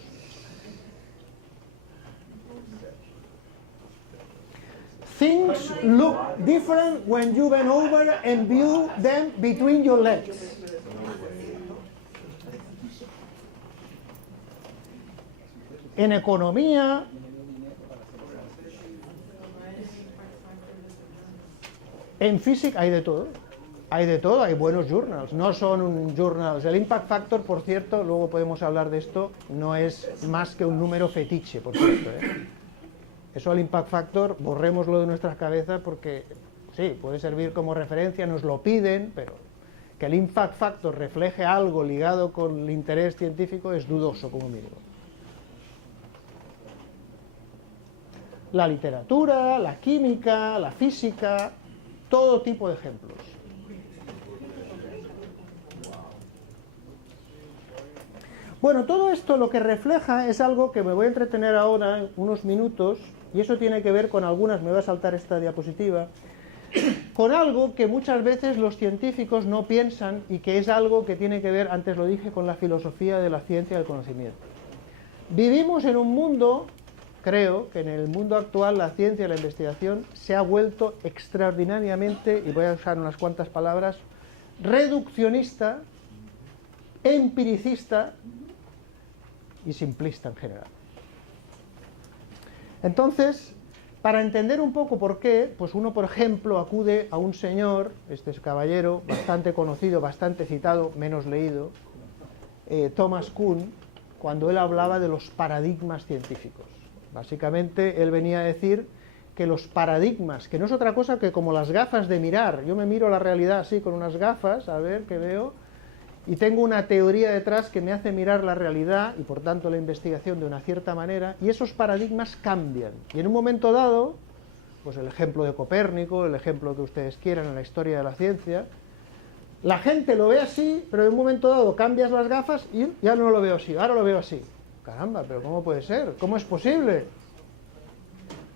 Things look different when you bend over and view them between your legs. En economía, en física hay de todo. Hay buenos journals, no son journals. El impact factor, por cierto, luego podemos hablar de esto, no es más que un número fetiche, por cierto, ¿eh? Eso el impact factor, borrémoslo de nuestras cabezas porque sí, puede servir como referencia, nos lo piden, pero que el impact factor refleje algo ligado con el interés científico es dudoso como mínimo. La literatura, la química, la física, todo tipo de ejemplos. Bueno, todo esto lo que refleja es algo que me voy a entretener ahora en unos minutos, y eso tiene que ver con algunas, me voy a saltar esta diapositiva, con algo que muchas veces los científicos no piensan y que es algo que tiene que ver, antes lo dije, con la filosofía de la ciencia y del conocimiento. Vivimos en un mundo, creo que en el mundo actual la ciencia y la investigación se ha vuelto extraordinariamente, y voy a usar unas cuantas palabras, reduccionista, empiricista y simplista en general. Entonces, para entender un poco por qué, pues uno, por ejemplo, acude a un señor, este es caballero, bastante conocido, bastante citado, menos leído, Thomas Kuhn, cuando él hablaba de los paradigmas científicos. Básicamente, él venía a decir que los paradigmas, que no es otra cosa que como las gafas de mirar. Yo me miro la realidad así con unas gafas, a ver qué veo, y tengo una teoría detrás que me hace mirar la realidad y por tanto la investigación de una cierta manera, y esos paradigmas cambian. Y en un momento dado, pues el ejemplo de Copérnico, el ejemplo que ustedes quieran en la historia de la ciencia, la gente lo ve así, pero en un momento dado cambias las gafas y ya no lo veo así, ahora lo veo así. Caramba, pero ¿cómo puede ser? ¿Cómo es posible?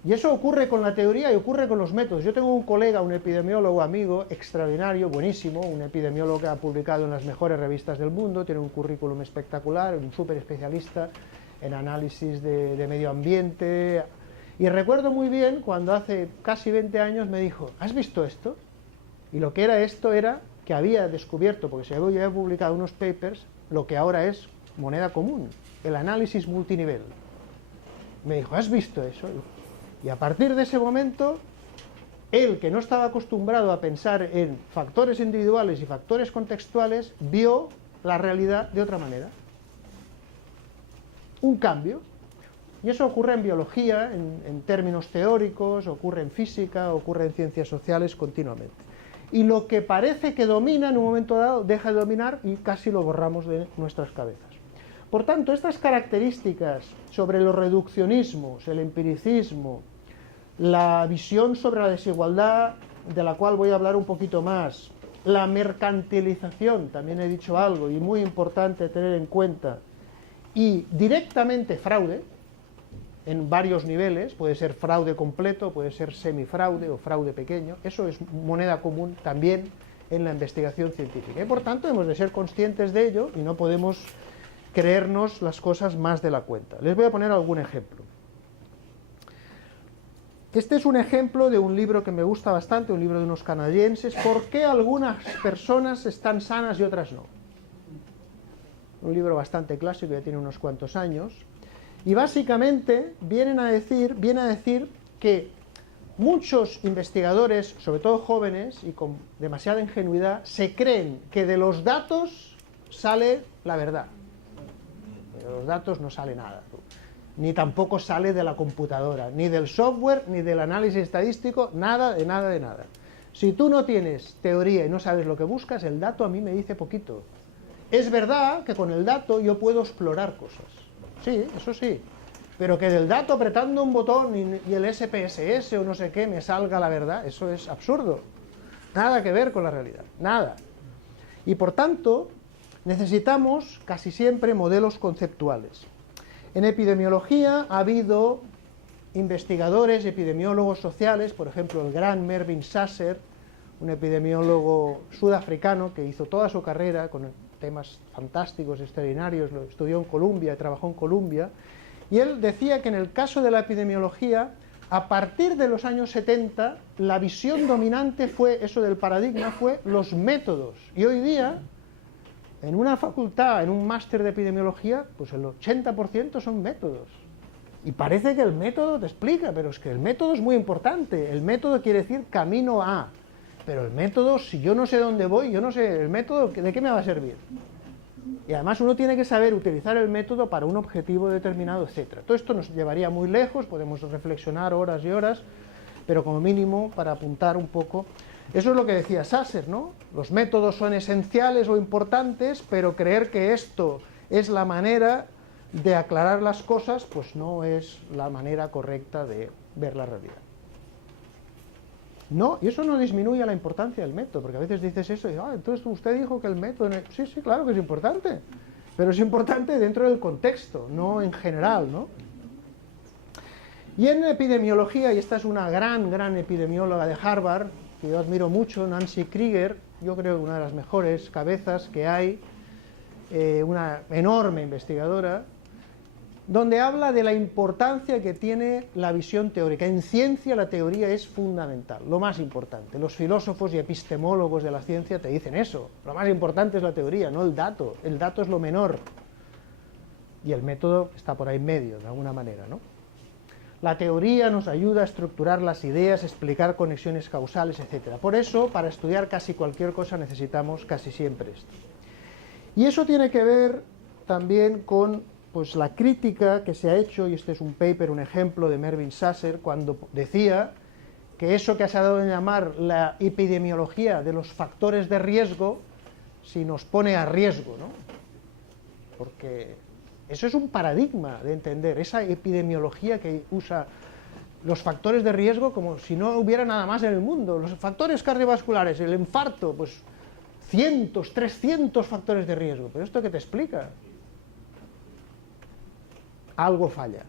Y eso ocurre con la teoría y ocurre con los métodos. Yo tengo un colega, un epidemiólogo amigo, extraordinario, buenísimo, un epidemiólogo que ha publicado en las mejores revistas del mundo, tiene un currículum espectacular, un súper especialista en análisis de medio ambiente. Y recuerdo muy bien cuando hace casi 20 años me dijo, ¿has visto esto? Y lo que era esto era que había descubierto, porque se había publicado unos papers, lo que ahora es moneda común, el análisis multinivel. Me dijo, ¿has visto eso? Y a partir de ese momento, él, que no estaba acostumbrado a pensar en factores individuales y factores contextuales, vio la realidad de otra manera. Un cambio. Y eso ocurre en biología, en términos teóricos, ocurre en física, ocurre en ciencias sociales continuamente. Y lo que parece que domina en un momento dado deja de dominar y casi lo borramos de nuestras cabezas. Por tanto, estas características sobre los reduccionismos, el empiricismo, la visión sobre la desigualdad, de la cual voy a hablar un poquito más, la mercantilización, también he dicho algo, y muy importante tener en cuenta, y directamente fraude, en varios niveles, puede ser fraude completo, puede ser semifraude o fraude pequeño, eso es moneda común también en la investigación científica. Y por tanto hemos de ser conscientes de ello y no podemos creernos las cosas más de la cuenta. Les voy a poner algún ejemplo. Este es un ejemplo de un libro que me gusta bastante, un libro de unos canadienses, ¿por qué algunas personas están sanas y otras no? Un libro bastante clásico, ya tiene unos cuantos años, y básicamente viene a decir que muchos investigadores, sobre todo jóvenes y con demasiada ingenuidad, se creen que de los datos sale la verdad. De los datos no sale nada, ni tampoco sale de la computadora, ni del software, ni del análisis estadístico, nada de nada de nada. Si tú no tienes teoría y no sabes lo que buscas, el dato a mí me dice poquito. Es verdad que con el dato yo puedo explorar cosas. Sí, eso sí, pero que del dato apretando un botón y el SPSS o no sé qué me salga la verdad, eso es absurdo. Nada que ver con la realidad, nada. Y por tanto, necesitamos casi siempre modelos conceptuales. En epidemiología ha habido investigadores, epidemiólogos sociales, por ejemplo el gran Mervyn Sasser, un epidemiólogo sudafricano que hizo toda su carrera con temas fantásticos, extraordinarios, lo estudió en Columbia, trabajó en Columbia, y él decía que en el caso de la epidemiología, a partir de los años 70, la visión dominante fue, eso del paradigma, fue los métodos, y hoy día, en una facultad, en un máster de epidemiología, pues el 80% son métodos, y parece que el método te explica, pero es que el método es muy importante, el método quiere decir camino a. Pero el método, si yo no sé dónde voy, yo no sé el método, ¿de qué me va a servir? Y además uno tiene que saber utilizar el método para un objetivo determinado, etc. Todo esto nos llevaría muy lejos, podemos reflexionar horas y horas, pero como mínimo para apuntar un poco. Eso es lo que decía Sasser, ¿no? Los métodos son esenciales o importantes, pero creer que esto es la manera de aclarar las cosas, pues no es la manera correcta de ver la realidad. No, y eso no disminuye la importancia del método, porque a veces dices eso y entonces usted dijo que el método... Sí, claro que es importante, pero es importante dentro del contexto, no en general, ¿no? Y en epidemiología, y esta es una gran epidemióloga de Harvard, que yo admiro mucho, Nancy Krieger, yo creo que una de las mejores cabezas que hay, una enorme investigadora, donde habla de la importancia que tiene la visión teórica. En ciencia la teoría es fundamental, lo más importante. Los filósofos y epistemólogos de la ciencia te dicen eso. Lo más importante es la teoría, no el dato. El dato es lo menor. Y el método está por ahí en medio, de alguna manera, ¿no? La teoría nos ayuda a estructurar las ideas, explicar conexiones causales, etc. Por eso, para estudiar casi cualquier cosa necesitamos casi siempre esto. Y eso tiene que ver también con pues la crítica que se ha hecho, y este es un paper, un ejemplo de Mervyn Sasser, cuando decía que eso que se ha dado en llamar la epidemiología de los factores de riesgo, si nos pone a riesgo, ¿no? Porque eso es un paradigma de entender, esa epidemiología que usa los factores de riesgo como si no hubiera nada más en el mundo. Los factores cardiovasculares, el infarto, pues cientos, 300 factores de riesgo. ¿Pero esto qué te explica? Algo falla,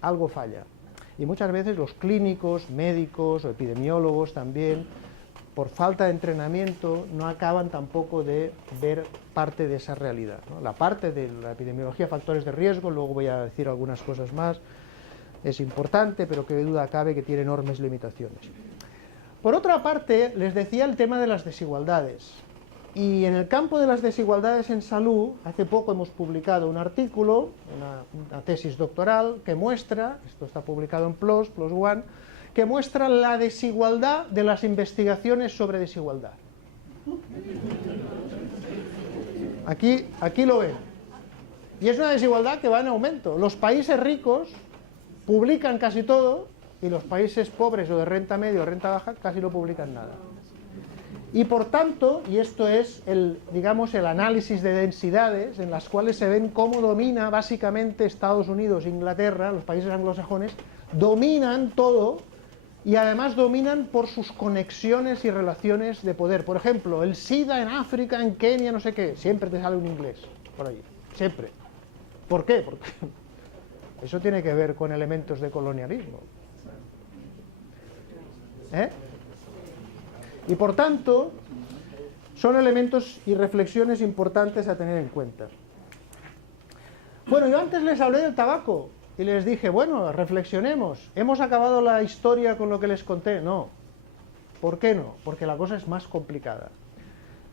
algo falla. Y muchas veces los clínicos, médicos o epidemiólogos también, por falta de entrenamiento, no acaban tampoco de ver parte de esa realidad, ¿no? La parte de la epidemiología, factores de riesgo, luego voy a decir algunas cosas más, es importante, pero que duda cabe que tiene enormes limitaciones. Por otra parte, les decía el tema de las desigualdades. Y en el campo de las desigualdades en salud, hace poco hemos publicado un artículo, una tesis doctoral, que muestra, esto está publicado en PLOS ONE, que muestra la desigualdad de las investigaciones sobre desigualdad. Aquí lo ven. Y es una desigualdad que va en aumento. Los países ricos publican casi todo, y los países pobres o de renta media o renta baja casi no publican nada. Y por tanto, y esto es digamos, el análisis de densidades en las cuales se ven cómo domina básicamente Estados Unidos, Inglaterra, los países anglosajones, dominan todo y además dominan por sus conexiones y relaciones de poder. Por ejemplo, el SIDA en África, en Kenia, no sé qué, siempre te sale un inglés por ahí, siempre. ¿Por qué? Porque eso tiene que ver con elementos de colonialismo. Y por tanto, son elementos y reflexiones importantes a tener en cuenta. Bueno, yo antes les hablé del tabaco y les dije, bueno, reflexionemos. ¿Hemos acabado la historia con lo que les conté? No. ¿Por qué no? Porque la cosa es más complicada.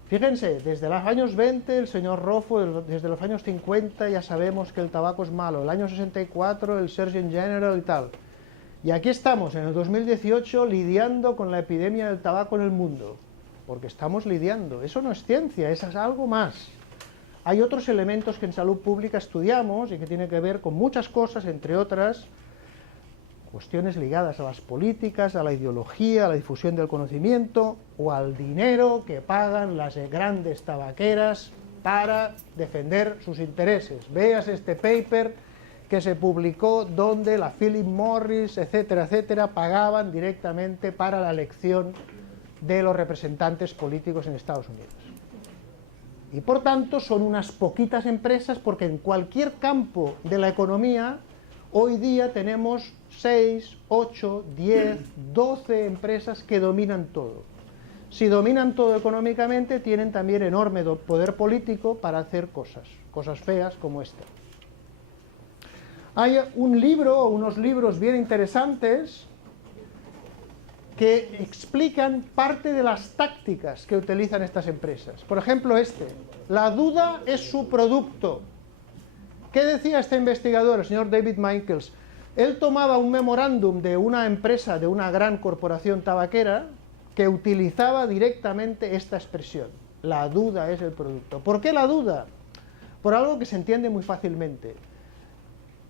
Fíjense, desde los años 20, el señor Roffo, desde los años 50 ya sabemos que el tabaco es malo. El año 64, el Surgeon General y tal. Y aquí estamos, en el 2018, lidiando con la epidemia del tabaco en el mundo. Porque estamos lidiando. Eso no es ciencia, eso es algo más. Hay otros elementos que en salud pública estudiamos y que tienen que ver con muchas cosas, entre otras, cuestiones ligadas a las políticas, a la ideología, a la difusión del conocimiento o al dinero que pagan las grandes tabaqueras para defender sus intereses. Veas este paper que se publicó donde la Philip Morris, etcétera, etcétera, pagaban directamente para la elección de los representantes políticos en Estados Unidos. Y por tanto son unas poquitas empresas, porque en cualquier campo de la economía hoy día tenemos 6, 8, 10, 12 empresas que dominan todo. Si dominan todo económicamente, tienen también enorme poder político para hacer cosas feas como esta. Hay un libro, o unos libros bien interesantes, que explican parte de las tácticas que utilizan estas empresas. Por ejemplo, la duda es su producto. ¿Qué decía este investigador, el señor David Michaels? Él tomaba un memorándum de una empresa, de una gran corporación tabaquera, que utilizaba directamente esta expresión. La duda es el producto. ¿Por qué la duda? Por algo que se entiende muy fácilmente.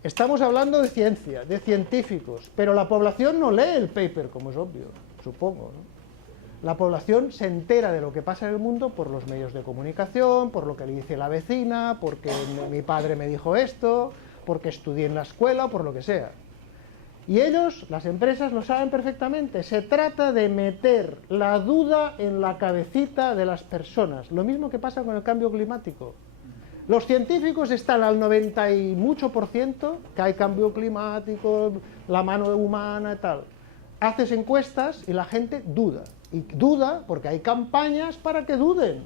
Estamos hablando de ciencia, de científicos, pero la población no lee el paper, como es obvio, supongo, ¿no? La población se entera de lo que pasa en el mundo por los medios de comunicación, por lo que le dice la vecina, porque mi padre me dijo esto, porque estudié en la escuela, por lo que sea. Y ellos, las empresas, lo saben perfectamente. Se trata de meter la duda en la cabecita de las personas. Lo mismo que pasa con el cambio climático. Los científicos están al 90 y mucho %, que hay cambio climático, la mano humana y tal. Haces encuestas y la gente duda. Y duda porque hay campañas para que duden.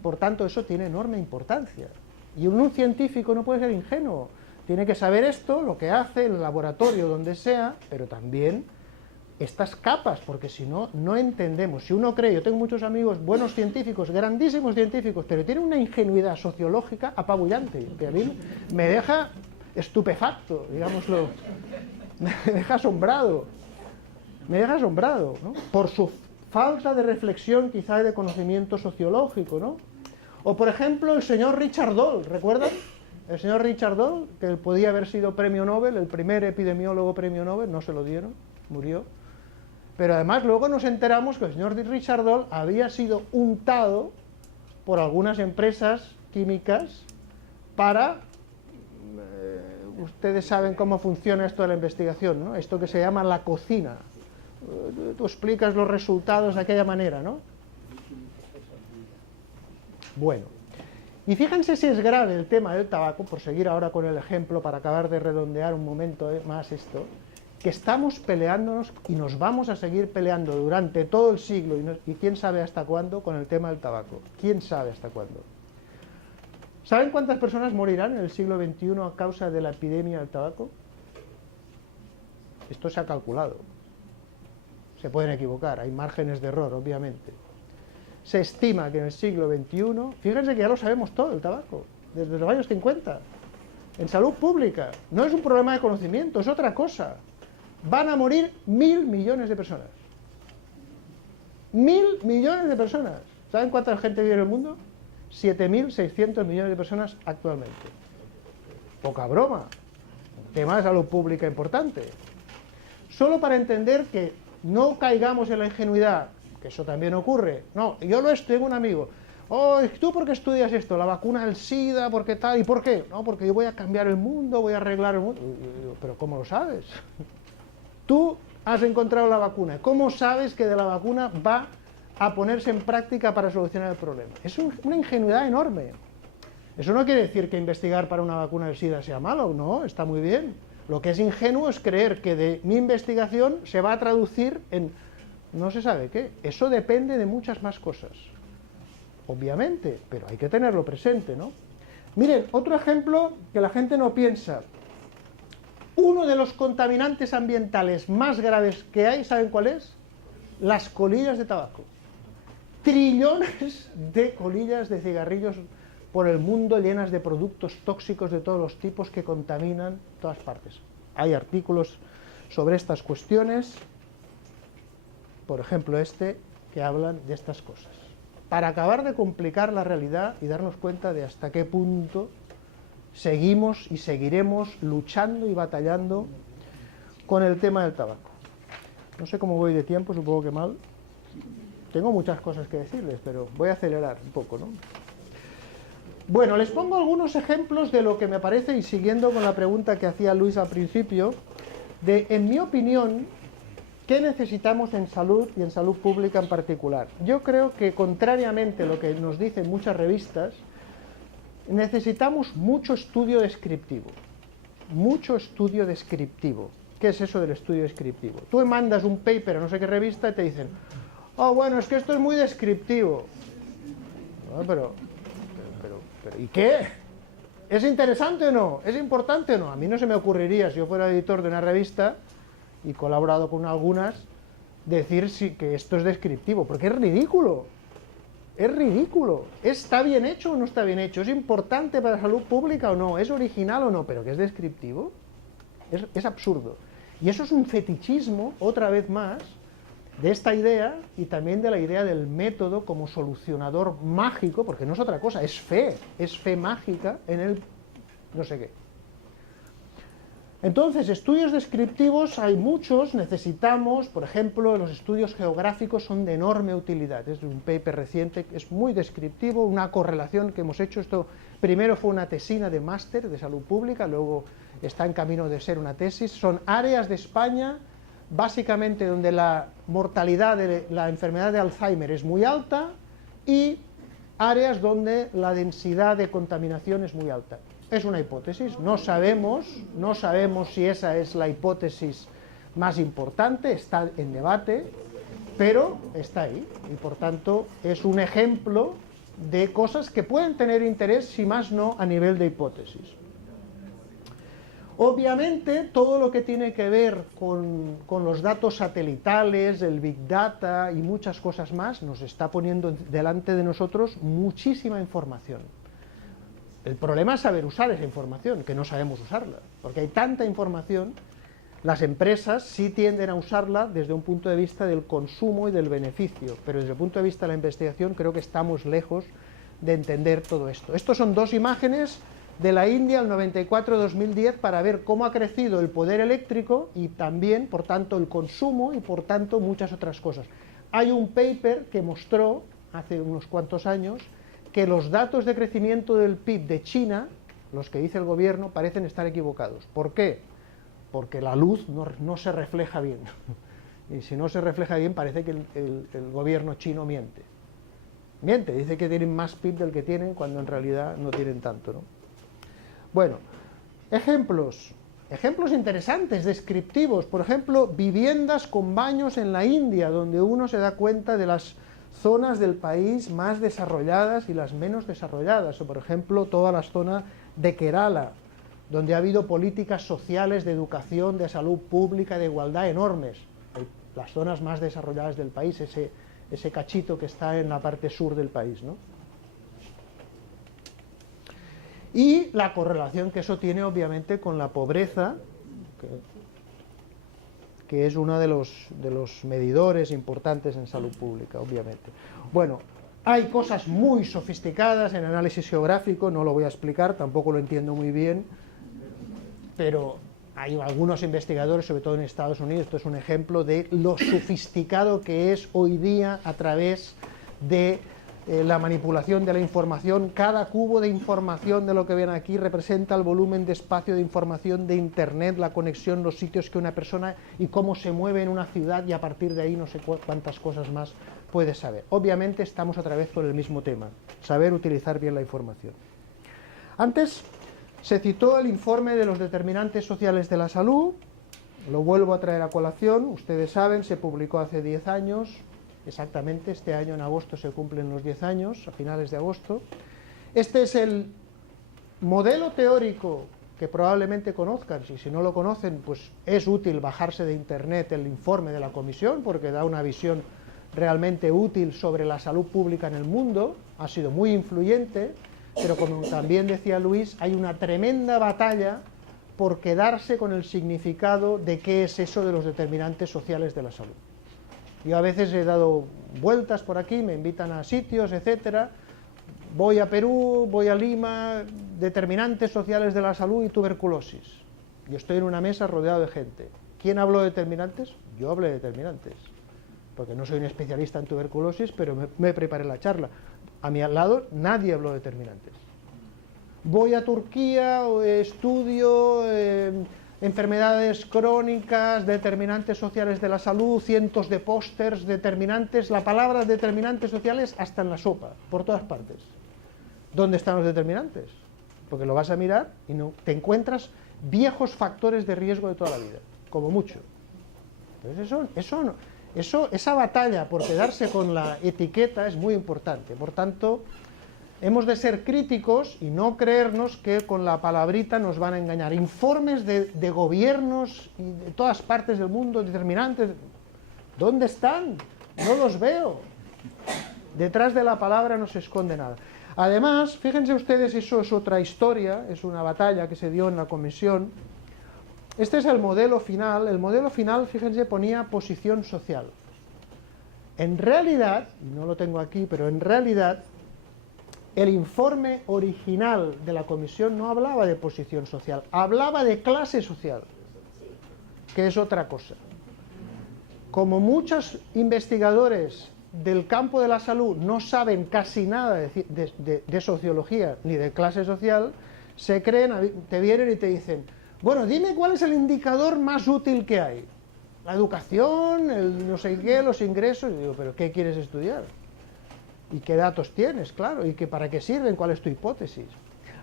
Por tanto, eso tiene enorme importancia. Y un científico no puede ser ingenuo. Tiene que saber esto, lo que hace en el laboratorio, donde sea, pero también estas capas, porque si no, no entendemos. Si uno cree, yo tengo muchos amigos, buenos científicos, grandísimos científicos, pero tienen una ingenuidad sociológica apabullante, que a mí me deja estupefacto, digámoslo, me deja asombrado, ¿no? Por su falta de reflexión, quizá de conocimiento sociológico, ¿no? O por ejemplo, el señor Richard Doll, ¿recuerdan? El señor Richard Doll, que podía haber sido premio Nobel, el primer epidemiólogo premio Nobel, no se lo dieron, murió. Pero además luego nos enteramos que el señor Richard Doll había sido untado por algunas empresas químicas para... ustedes saben cómo funciona esto de la investigación, ¿no? Esto que se llama la cocina. Tú explicas los resultados de aquella manera, ¿no? Bueno, y fíjense si es grave el tema del tabaco, por seguir ahora con el ejemplo, para acabar de redondear un momento más esto, que estamos peleándonos y nos vamos a seguir peleando durante todo el siglo y quién sabe hasta cuándo con el tema del tabaco. ¿Quién sabe hasta cuándo? ¿Saben cuántas personas morirán en el siglo XXI a causa de la epidemia del tabaco? Esto se ha calculado. Se pueden equivocar, hay márgenes de error, obviamente. Se estima que en el siglo XXI, fíjense que ya lo sabemos todo, el tabaco, desde los años 50, en salud pública, no es un problema de conocimiento, es otra cosa. Van a morir 1.000 millones de personas. 1.000 millones de personas. ¿Saben cuánta gente vive en el mundo? 7.600 millones de personas actualmente. Poca broma. Tema de salud pública importante. Solo para entender que no caigamos en la ingenuidad, que eso también ocurre. No, yo tengo un amigo. Oh, ¿tú por qué estudias esto? La vacuna del SIDA, ¿por qué tal? ¿Y por qué? No, porque yo voy a cambiar el mundo, voy a arreglar el mundo. ¿Pero cómo lo sabes? Tú has encontrado la vacuna. ¿Cómo sabes que de la vacuna va a ponerse en práctica para solucionar el problema? Es una ingenuidad enorme. Eso no quiere decir que investigar para una vacuna del SIDA sea malo, no, está muy bien. Lo que es ingenuo es creer que de mi investigación se va a traducir en no se sabe qué. Eso depende de muchas más cosas, obviamente, pero hay que tenerlo presente, ¿no? Miren, otro ejemplo que la gente no piensa. Uno de los contaminantes ambientales más graves que hay, ¿saben cuál es? Las colillas de tabaco. Trillones de colillas de cigarrillos por el mundo llenas de productos tóxicos de todos los tipos que contaminan todas partes. Hay artículos sobre estas cuestiones, por ejemplo que hablan de estas cosas. Para acabar de complicar la realidad y darnos cuenta de hasta qué punto seguimos y seguiremos luchando y batallando con el tema del tabaco. No sé cómo voy de tiempo, supongo que mal. Tengo muchas cosas que decirles, pero voy a acelerar un poco, ¿no? Bueno, les pongo algunos ejemplos de lo que me parece, y siguiendo con la pregunta que hacía Luis al principio, en mi opinión, ¿qué necesitamos en salud y en salud pública en particular? Yo creo que, contrariamente a lo que nos dicen muchas revistas, necesitamos mucho estudio descriptivo. Mucho estudio descriptivo. ¿Qué es eso del estudio descriptivo? Tú mandas un paper a no sé qué revista y te dicen, oh, bueno, es que esto es muy descriptivo. No, pero ¿y qué? ¿Es interesante o no? ¿Es importante o no? A mí no se me ocurriría, si yo fuera editor de una revista y colaborado con algunas, decir que esto es descriptivo, porque es ridículo. Es ridículo. ¿Está bien hecho o no está bien hecho? ¿Es importante para la salud pública o no? ¿Es original o no? ¿Pero que es descriptivo? Es absurdo. Y eso es un fetichismo, otra vez más, de esta idea y también de la idea del método como solucionador mágico, porque no es otra cosa, es fe mágica en el no sé qué. Entonces, estudios descriptivos hay muchos, necesitamos, por ejemplo, los estudios geográficos son de enorme utilidad. Es un paper reciente, es muy descriptivo, una correlación que hemos hecho. Esto primero fue una tesina de máster de salud pública, luego está en camino de ser una tesis. Son áreas de España, básicamente donde la mortalidad de la enfermedad de Alzheimer es muy alta y áreas donde la densidad de contaminación es muy alta. Es una hipótesis, no sabemos si esa es la hipótesis más importante, está en debate, pero está ahí y por tanto es un ejemplo de cosas que pueden tener interés, si más no a nivel de hipótesis. Obviamente todo lo que tiene que ver con los datos satelitales, el Big Data y muchas cosas más nos está poniendo delante de nosotros muchísima información. El problema es saber usar esa información, que no sabemos usarla, porque hay tanta información. Las empresas sí tienden a usarla desde un punto de vista del consumo y del beneficio, pero desde el punto de vista de la investigación creo que estamos lejos de entender todo esto. Estos son dos imágenes de la India, el 94-2010, para ver cómo ha crecido el poder eléctrico y también, por tanto, el consumo y, por tanto, muchas otras cosas. Hay un paper que mostró, hace unos cuantos años, que los datos de crecimiento del PIB de China, los que dice el gobierno, parecen estar equivocados. ¿Por qué? Porque la luz no se refleja bien. Y si no se refleja bien, parece que el gobierno chino miente. Miente, dice que tienen más PIB del que tienen, cuando en realidad no tienen tanto, ¿no? Bueno, ejemplos interesantes, descriptivos. Por ejemplo, viviendas con baños en la India, donde uno se da cuenta de las zonas del país más desarrolladas y las menos desarrolladas. O, por ejemplo, toda la zona de Kerala, donde ha habido políticas sociales de educación, de salud pública, de igualdad enormes. Las zonas más desarrolladas del país, ese cachito que está en la parte sur del país, ¿no? Y la correlación que eso tiene, obviamente, con la pobreza, que es uno de los medidores importantes en salud pública, obviamente. Bueno, hay cosas muy sofisticadas en análisis geográfico, no lo voy a explicar, tampoco lo entiendo muy bien, pero hay algunos investigadores, sobre todo en Estados Unidos, esto es un ejemplo de lo sofisticado que es hoy día a través de la manipulación de la información. Cada cubo de información de lo que ven aquí representa el volumen de espacio de información de Internet, la conexión, los sitios que una persona y cómo se mueve en una ciudad, y a partir de ahí no sé cuántas cosas más puede saber. Obviamente estamos otra vez por el mismo tema, saber utilizar bien la información. Antes se citó el informe de los determinantes sociales de la salud, lo vuelvo a traer a colación, ustedes saben, se publicó hace 10 años, exactamente, este año en agosto se cumplen los 10 años, a finales de agosto. Este es el modelo teórico que probablemente conozcan, y si no lo conocen, pues es útil bajarse de internet el informe de la comisión, porque da una visión realmente útil sobre la salud pública en el mundo, ha sido muy influyente, pero como también decía Luis, hay una tremenda batalla por quedarse con el significado de qué es eso de los determinantes sociales de la salud. Yo a veces he dado vueltas por aquí, me invitan a sitios, etcétera. Voy a Perú, voy a Lima, determinantes sociales de la salud y tuberculosis. Yo estoy en una mesa rodeado de gente. ¿Quién habló de determinantes? Yo hablé de determinantes, porque no soy un especialista en tuberculosis, pero me preparé la charla. A mi lado nadie habló de determinantes. Voy a Turquía, estudio enfermedades crónicas, determinantes sociales de la salud, cientos de pósters, determinantes, la palabra determinantes sociales hasta en la sopa, por todas partes. ¿Dónde están los determinantes? Porque lo vas a mirar y no te encuentras viejos factores de riesgo de toda la vida, como mucho. Entonces esa batalla por quedarse con la etiqueta es muy importante. Por tanto, hemos de ser críticos y no creernos que con la palabrita nos van a engañar. Informes de gobiernos y de todas partes del mundo, determinantes, ¿dónde están? No los veo. Detrás de la palabra no se esconde nada. Además, fíjense ustedes, eso es otra historia, es una batalla que se dio en la comisión. Este es el modelo final. El modelo final, fíjense, ponía posición social. En realidad, y no lo tengo aquí, pero en realidad, el informe original de la comisión no hablaba de posición social, hablaba de clase social, que es otra cosa. Como muchos investigadores del campo de la salud no saben casi nada de sociología ni de clase social, se creen, te vienen y te dicen, bueno, dime cuál es el indicador más útil que hay. La educación, el no sé qué, los ingresos. Y digo, ¿pero qué quieres estudiar? ¿Y qué datos tienes? Claro, ¿y para qué sirven? ¿Cuál es tu hipótesis?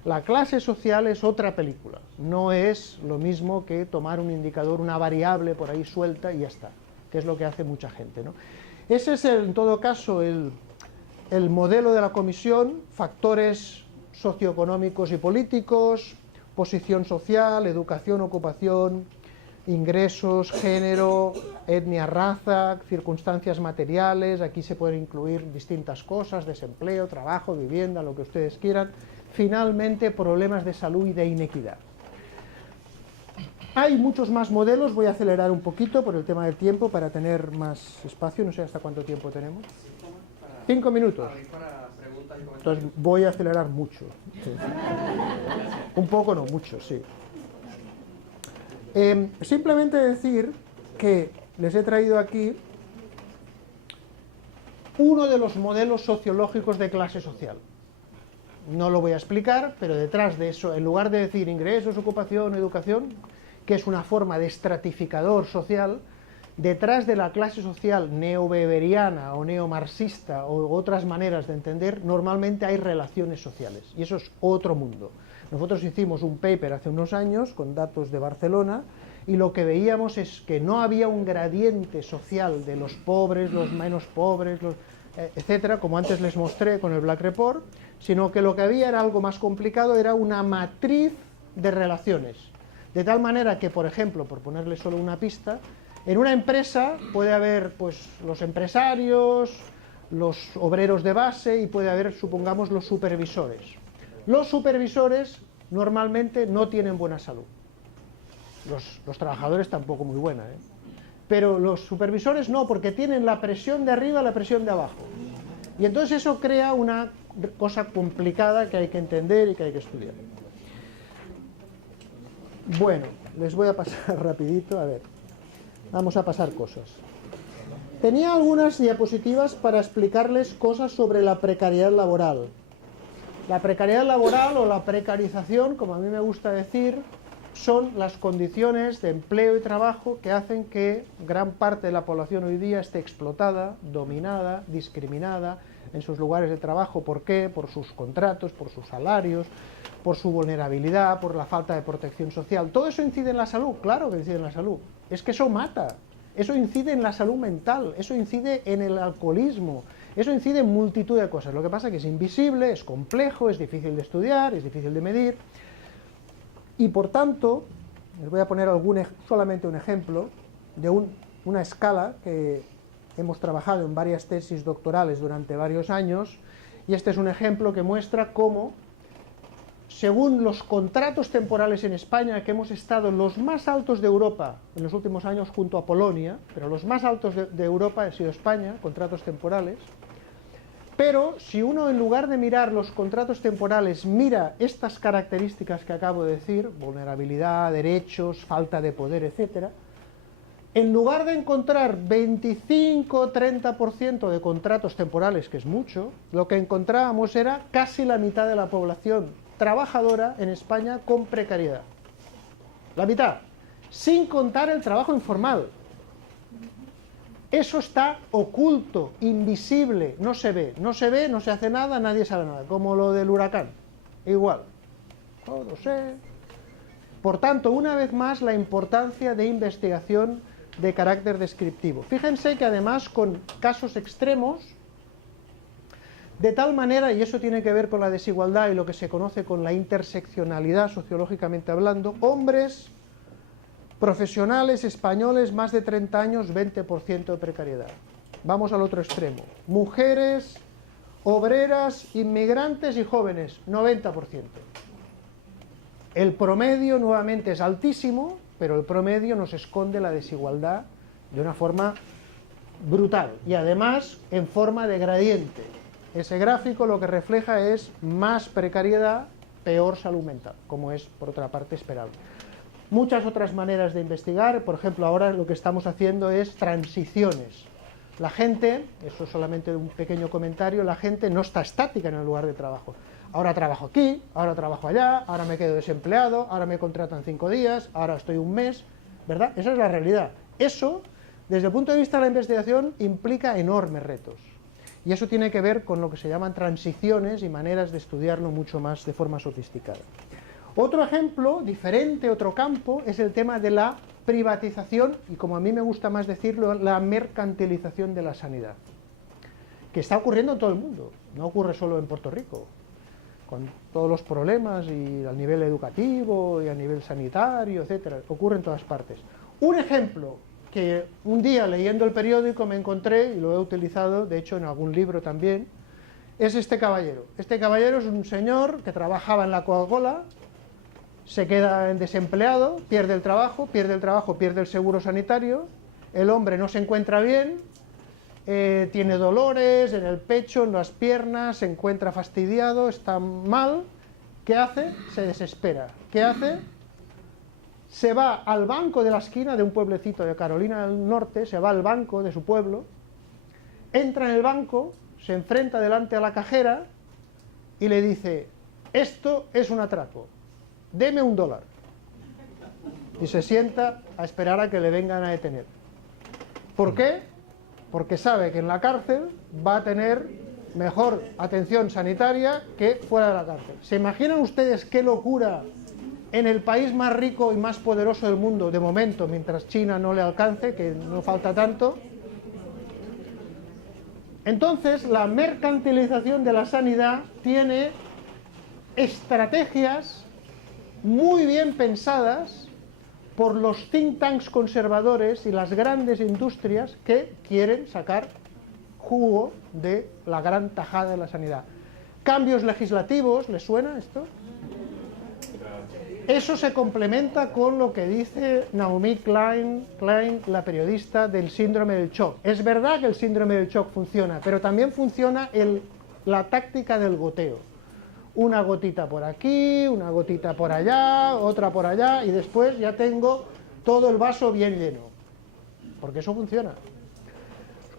La clase social es otra película. No es lo mismo que tomar un indicador, una variable por ahí suelta y ya está, que es lo que hace mucha gente, ¿no? Ese es, en todo caso, el modelo de la comisión: factores socioeconómicos y políticos, posición social, educación, ocupación, ingresos, género, etnia, raza, circunstancias materiales. Aquí se pueden incluir distintas cosas: desempleo, trabajo, vivienda, lo que ustedes quieran. Finalmente, problemas de salud y de inequidad. Hay muchos más modelos, voy a acelerar un poquito por el tema del tiempo para tener más espacio, no sé hasta cuánto tiempo tenemos. 5 minutos. Para preguntas preguntas y comentarios. Entonces voy a acelerar mucho. Sí. Un poco, no, mucho, sí. Simplemente decir que les he traído aquí uno de los modelos sociológicos de clase social. No lo voy a explicar, pero detrás de eso, en lugar de decir ingresos, ocupación, educación, que es una forma de estratificador social, detrás de la clase social neoweberiana o neomarxista o otras maneras de entender, normalmente hay relaciones sociales, y eso es otro mundo. Nosotros hicimos un paper hace unos años con datos de Barcelona, y lo que veíamos es que no había un gradiente social de los pobres, los menos pobres, etcétera, como antes les mostré con el Black Report, sino que lo que había era algo más complicado, era una matriz de relaciones. De tal manera que, por ejemplo, por ponerle solo una pista, en una empresa puede haber pues, los empresarios, los obreros de base y puede haber, supongamos, los supervisores. Los supervisores normalmente no tienen buena salud. Los trabajadores tampoco muy buena, ¿eh? Pero los supervisores no, porque tienen la presión de arriba, la presión de abajo. Y entonces eso crea una cosa complicada que hay que entender y que hay que estudiar. Bueno, les voy a pasar rapidito, a ver. Vamos a pasar cosas. Tenía algunas diapositivas para explicarles cosas sobre la precariedad laboral. La precariedad laboral o la precarización, como a mí me gusta decir, son las condiciones de empleo y trabajo que hacen que gran parte de la población hoy día esté explotada, dominada, discriminada en sus lugares de trabajo. ¿Por qué? Por sus contratos, por sus salarios, por su vulnerabilidad, por la falta de protección social. ¿Todo eso incide en la salud? Claro que incide en la salud. Es que eso mata. Eso incide en la salud mental, eso incide en el alcoholismo, eso incide en multitud de cosas. Lo que pasa es que es invisible, es complejo, es difícil de estudiar, es difícil de medir. Y por tanto, les voy a poner solamente un ejemplo de una escala que hemos trabajado en varias tesis doctorales durante varios años, y este es un ejemplo que muestra cómo, según los contratos temporales en España, que hemos estado los más altos de Europa en los últimos años junto a Polonia, pero los más altos de Europa ha sido España, contratos temporales. Pero si uno, en lugar de mirar los contratos temporales, mira estas características que acabo de decir, vulnerabilidad, derechos, falta de poder, etc., en lugar de encontrar 25-30% de contratos temporales, que es mucho, lo que encontrábamos era casi la mitad de la población trabajadora en España con precariedad. La mitad, sin contar el trabajo informal. Eso está oculto, invisible, no se ve, no se hace nada, nadie sabe nada, como lo del huracán, igual, no lo sé. Por tanto, una vez más, la importancia de investigación de carácter descriptivo. Fíjense que además con casos extremos, de tal manera, y eso tiene que ver con la desigualdad y lo que se conoce con la interseccionalidad sociológicamente hablando, hombres profesionales españoles, más de 30 años, 20% de precariedad. Vamos al otro extremo. Mujeres, obreras, inmigrantes y jóvenes, 90%. El promedio nuevamente es altísimo, pero el promedio nos esconde la desigualdad de una forma brutal y además en forma de gradiente. Ese gráfico lo que refleja es más precariedad, peor salud mental, como es por otra parte esperable. Muchas otras maneras de investigar, por ejemplo, ahora lo que estamos haciendo es transiciones. La gente, eso es solamente un pequeño comentario, la gente no está estática en el lugar de trabajo. Ahora trabajo aquí, ahora trabajo allá, ahora me quedo desempleado, ahora me contratan 5 días, ahora estoy un mes, ¿verdad? Esa es la realidad. Eso, desde el punto de vista de la investigación, implica enormes retos. Y eso tiene que ver con lo que se llaman transiciones y maneras de estudiarlo mucho más de forma sofisticada. Otro ejemplo, diferente, otro campo, es el tema de la privatización y, como a mí me gusta más decirlo, la mercantilización de la sanidad, que está ocurriendo en todo el mundo, no ocurre solo en Puerto Rico, con todos los problemas y a nivel educativo y a nivel sanitario, etcétera, ocurre en todas partes. Un ejemplo que un día leyendo el periódico me encontré, y lo he utilizado, de hecho en algún libro también, es este caballero. Este caballero es un señor que trabajaba en la Coca-Cola, se queda desempleado, pierde el trabajo, pierde el seguro sanitario, el hombre no se encuentra bien tiene dolores en el pecho, en las piernas, se encuentra fastidiado, está mal. ¿Qué hace? Se desespera. ¿Qué hace? Se va al banco de la esquina de un pueblecito de Carolina del Norte, se va al banco de su pueblo, entra en el banco, se enfrenta delante a la cajera y le dice: esto es un atraco, deme $1. Y se sienta a esperar a que le vengan a detener. ¿Por qué? Porque sabe que en la cárcel va a tener mejor atención sanitaria que fuera de la cárcel. ¿Se imaginan ustedes qué locura en el país más rico y más poderoso del mundo, de momento, mientras China no le alcance, que no falta tanto? Entonces, la mercantilización de la sanidad tiene estrategias muy bien pensadas por los think tanks conservadores y las grandes industrias que quieren sacar jugo de la gran tajada de la sanidad. Cambios legislativos, ¿les suena esto? Eso se complementa con lo que dice Naomi Klein, la periodista, del síndrome del shock. Es verdad que el síndrome del shock funciona, pero también funciona la táctica del goteo. Una gotita por aquí, una gotita por allá, otra por allá, y después ya tengo todo el vaso bien lleno. Porque eso funciona.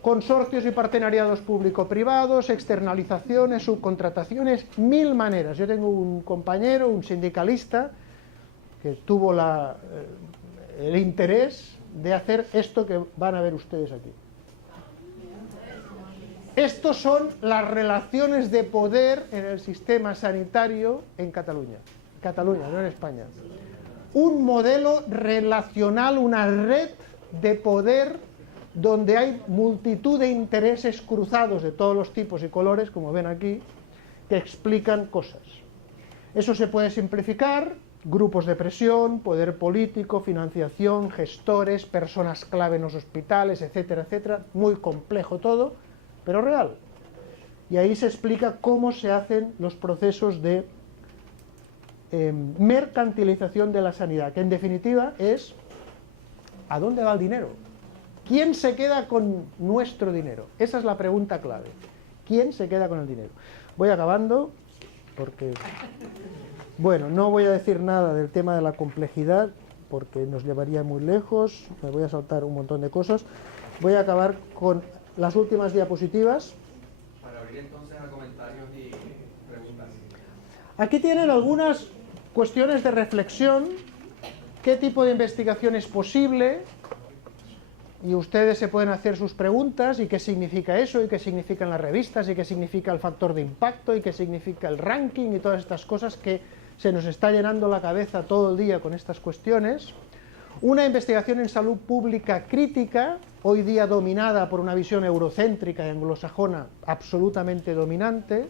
Consorcios y partenariados público-privados, externalizaciones, subcontrataciones, 1000 maneras. Yo tengo un compañero, un sindicalista, que tuvo el interés de hacer esto que van a ver ustedes aquí. Estos son las relaciones de poder en el sistema sanitario en Cataluña. Cataluña, no en España. Un modelo relacional, una red de poder donde hay multitud de intereses cruzados de todos los tipos y colores, como ven aquí, que explican cosas. Eso se puede simplificar: grupos de presión, poder político, financiación, gestores, personas clave en los hospitales, etcétera, etcétera. Muy complejo todo, pero real. Y ahí se explica cómo se hacen los procesos de mercantilización de la sanidad, que en definitiva es ¿a dónde va el dinero? ¿Quién se queda con nuestro dinero? Esa es la pregunta clave. ¿Quién se queda con el dinero? Voy acabando, porque, bueno, no voy a decir nada del tema de la complejidad, porque nos llevaría muy lejos, me voy a saltar un montón de cosas. Voy a acabar con las últimas diapositivas. Para abrir entonces a comentarios y preguntas. Aquí tienen algunas cuestiones de reflexión. ¿Qué tipo de investigación es posible? Y ustedes se pueden hacer sus preguntas, y qué significa eso, y qué significan las revistas, y qué significa el factor de impacto, y qué significa el ranking, y todas estas cosas que se nos está llenando la cabeza todo el día con estas cuestiones. Una investigación en salud pública crítica, hoy día dominada por una visión eurocéntrica y anglosajona absolutamente dominante.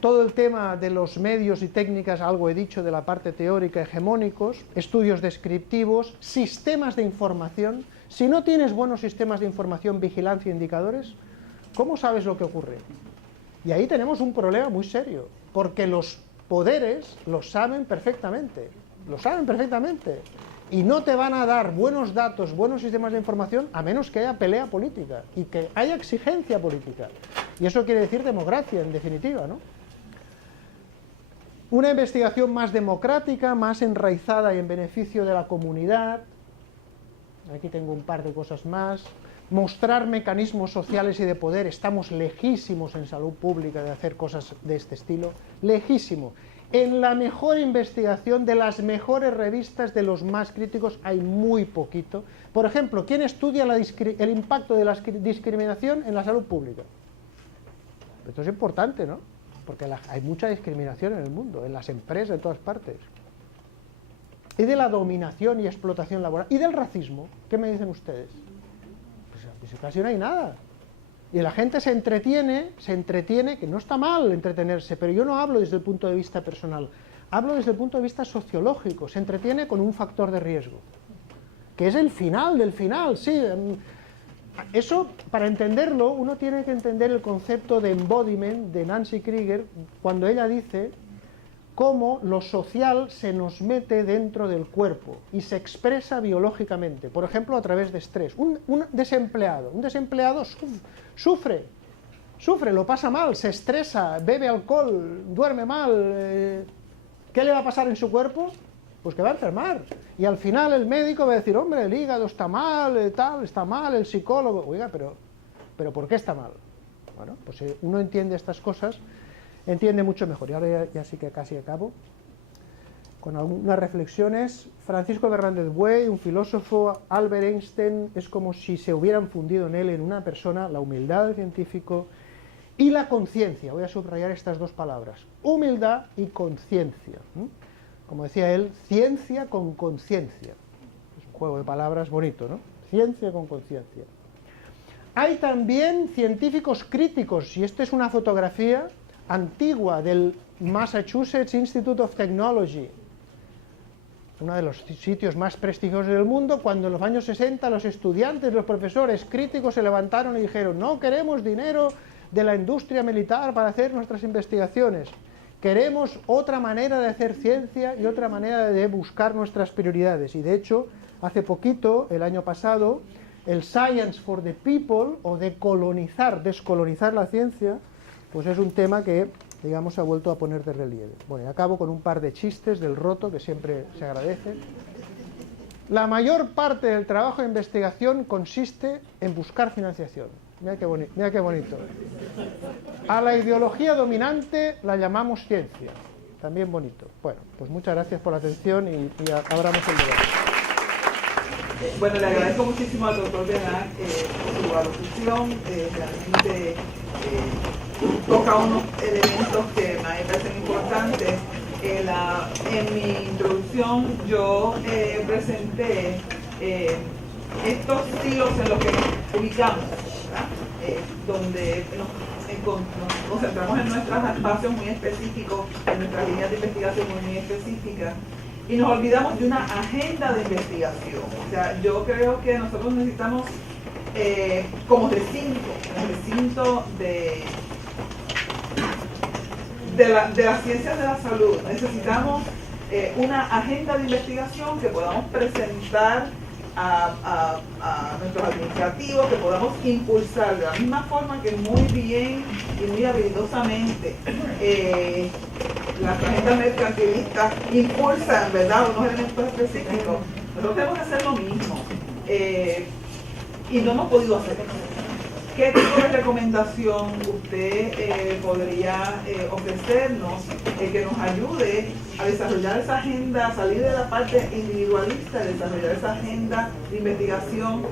Todo el tema de los medios y técnicas, algo he dicho de la parte teórica, hegemónicos, estudios descriptivos, sistemas de información. Si no tienes buenos sistemas de información, vigilancia e indicadores, ¿cómo sabes lo que ocurre? Y ahí tenemos un problema muy serio, porque los poderes lo saben perfectamente, y no te van a dar buenos datos, buenos sistemas de información, a menos que haya pelea política y que haya exigencia política. Y eso quiere decir democracia, en definitiva, ¿no? Una investigación más democrática, más enraizada y en beneficio de la comunidad. Aquí tengo un par de cosas más. Mostrar mecanismos sociales y de poder. Estamos lejísimos en salud pública de hacer cosas de este estilo. Lejísimo. En la mejor investigación de las mejores revistas de los más críticos hay muy poquito. Por ejemplo, ¿quién estudia el impacto de la discriminación en la salud pública? Esto es importante, ¿no? Porque hay mucha discriminación en el mundo, en las empresas, en todas partes. Y de la dominación y explotación laboral. Y del racismo. ¿Qué me dicen ustedes? Pues casi no hay nada. Y la gente se entretiene, que no está mal entretenerse, pero yo no hablo desde el punto de vista personal, hablo desde el punto de vista sociológico. Se entretiene con un factor de riesgo, que es el final del final, sí. Eso, para entenderlo, uno tiene que entender el concepto de embodiment de Nancy Krieger, cuando ella dice: cómo lo social se nos mete dentro del cuerpo y se expresa biológicamente, por ejemplo, a través de estrés. Un desempleado sufre, lo pasa mal, se estresa, bebe alcohol, duerme mal. ¿Qué le va a pasar en su cuerpo? Pues que va a enfermar. Y al final el médico va a decir, hombre, el hígado está mal, tal, está mal, el psicólogo. Oiga, pero ¿por qué está mal? Bueno, pues si uno entiende estas cosas, entiende mucho mejor. Y ahora ya sí que casi acabo. Con algunas reflexiones. Francisco Fernández Buey, un filósofo, Albert Einstein, es como si se hubieran fundido en él, en una persona, la humildad del científico y la conciencia. Voy a subrayar estas dos palabras, humildad y conciencia. Como decía él, ciencia con conciencia. Es un juego de palabras bonito, ¿no? Ciencia con conciencia. Hay también científicos críticos, y esta es una fotografía antigua del Massachusetts Institute of Technology, uno de los sitios más prestigiosos del mundo, cuando en los años 60 los estudiantes, los profesores críticos se levantaron y dijeron, no queremos dinero de la industria militar para hacer nuestras investigaciones, queremos otra manera de hacer ciencia y otra manera de buscar nuestras prioridades. Y de hecho, hace poquito, el año pasado, el Science for the People, o descolonizar la ciencia, pues es un tema que, digamos, se ha vuelto a poner de relieve. Bueno, y acabo con un par de chistes del roto, que siempre se agradece. La mayor parte del trabajo de investigación consiste en buscar financiación. Mira qué bonito. A la ideología dominante la llamamos ciencia. También bonito. Bueno, pues muchas gracias por la atención y abramos el debate. Bueno, le agradezco muchísimo al doctor Benac su alocución. Realmente toca unos elementos que me parecen importantes. En mi introducción yo presenté estos estilos en los que nos ubicamos, donde nos concentramos en nuestros espacios muy específicos, en nuestras líneas de investigación muy específicas, y nos olvidamos de una agenda de investigación. O sea, yo creo que nosotros necesitamos como recinto de las ciencias de la salud, necesitamos una agenda de investigación que podamos presentar a nuestros administrativos, que podamos impulsar de la misma forma que muy bien y muy habilidosamente las agendas mercantilistas impulsan, ¿verdad?, unos elementos específicos. Nosotros tenemos que hacer lo mismo y no hemos podido hacer eso. ¿Qué tipo de recomendación usted podría ofrecernos que nos ayude a desarrollar esa agenda, a salir de la parte individualista, a desarrollar esa agenda de investigación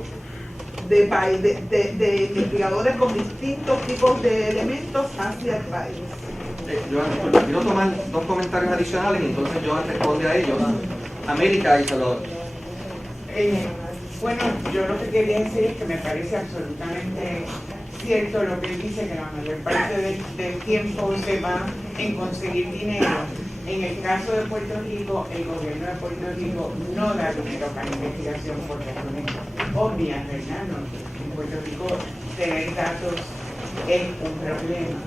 de investigadores con distintos tipos de elementos hacia el país? Yo quiero tomar dos comentarios adicionales y entonces Joan responde a ellos. América y Salvador. Bueno, yo lo que quería decir es que me parece absolutamente cierto lo que él dice, que la mayor parte del tiempo se va en conseguir dinero. En el caso de Puerto Rico, el gobierno de Puerto Rico no da dinero para investigación por razones obvias, ¿verdad? En Puerto Rico tener datos es un problema.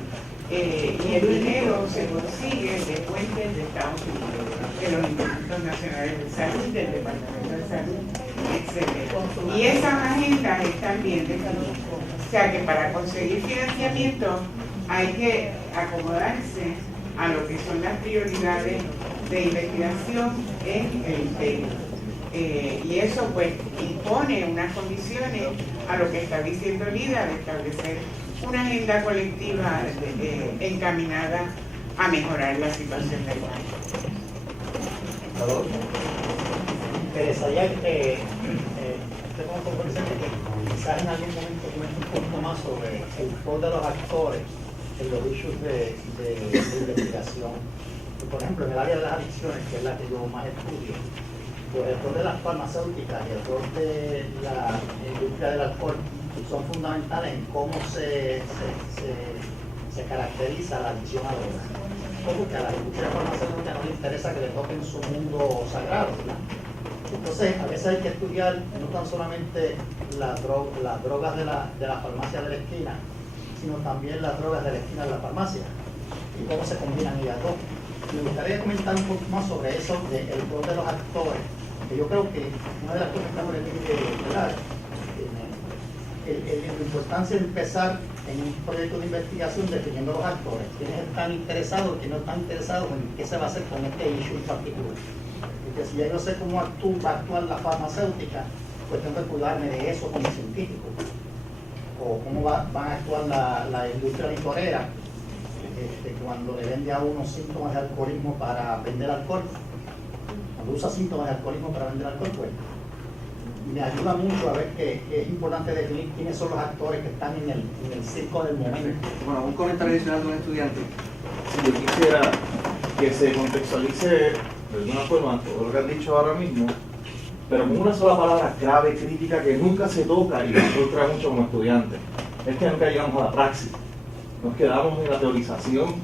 Y el dinero se consigue de fuentes de Estados Unidos, de los institutos nacionales de salud, del Departamento de Salud, etc. Y esas agendas están bien definidas. O sea que para conseguir financiamiento hay que acomodarse a lo que son las prioridades de investigación en el imperio. Y eso pues impone unas condiciones a lo que está diciendo Lida de establecer una agenda colectiva encaminada a mejorar la situación del país. Me interesaría que usted como presente que quizás en algún momento comente un poco más sobre el rol de los actores en los issues de investigación. Por ejemplo, en el área de las adicciones, que es la que yo más estudio, pues el rol de las farmacéuticas y el rol de la industria del alcohol son fundamentales en cómo se caracteriza la adicción a drogas. Porque a la industria farmacéutica no le interesa que le toquen su mundo sagrado, ¿verdad? Entonces, a veces hay que estudiar no tan solamente las drogas de la farmacia de la esquina, sino también las drogas de la esquina de la farmacia y cómo se combinan ellas dos. Me gustaría comentar un poco más sobre eso, el rol de los actores, que yo creo que una de las cosas que estamos la importancia de empezar en un proyecto de investigación definiendo los actores, quiénes están interesados, quiénes no están interesados en qué se va a hacer con este issue en particular. Porque si ya yo sé cómo va a actuar la farmacéutica, pues tengo que cuidarme de eso como científico. O cómo van a actuar la industria licorera, cuando le vende a uno síntomas de alcoholismo para vender alcohol, cuando usa síntomas de alcoholismo para vender alcohol, pues me ayuda mucho a ver que es importante definir quiénes son los actores que están en el circo del momento. Bueno, un comentario adicional de un estudiante. Si yo quisiera que se contextualice de alguna forma todo lo que han dicho ahora mismo, pero con una sola palabra clave, crítica, que nunca se toca y me frustra mucho como estudiante, es que nunca llegamos a la praxis. Nos quedamos en la teorización,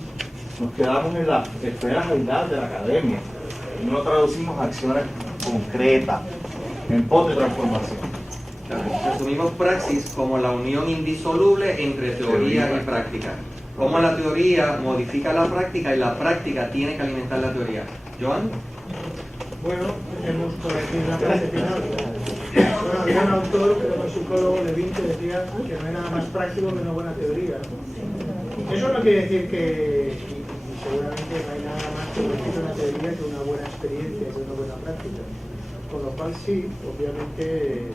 nos quedamos en las esferas aisladas de la academia, y no traducimos a acciones concretas, en pos de transformación. Resumimos praxis como la unión indisoluble entre teoría y práctica. Cómo la teoría modifica la práctica y la práctica tiene que alimentar la teoría. ¿Joan? Bueno, hemos por aquí la frase final. Bueno, había un autor, creo que un psicólogo de Vinci, decía que no hay nada más práctico que una buena teoría. Eso no quiere decir que, y seguramente no hay nada más que una teoría que una buena experiencia, que una buena práctica. Con lo cual sí, obviamente,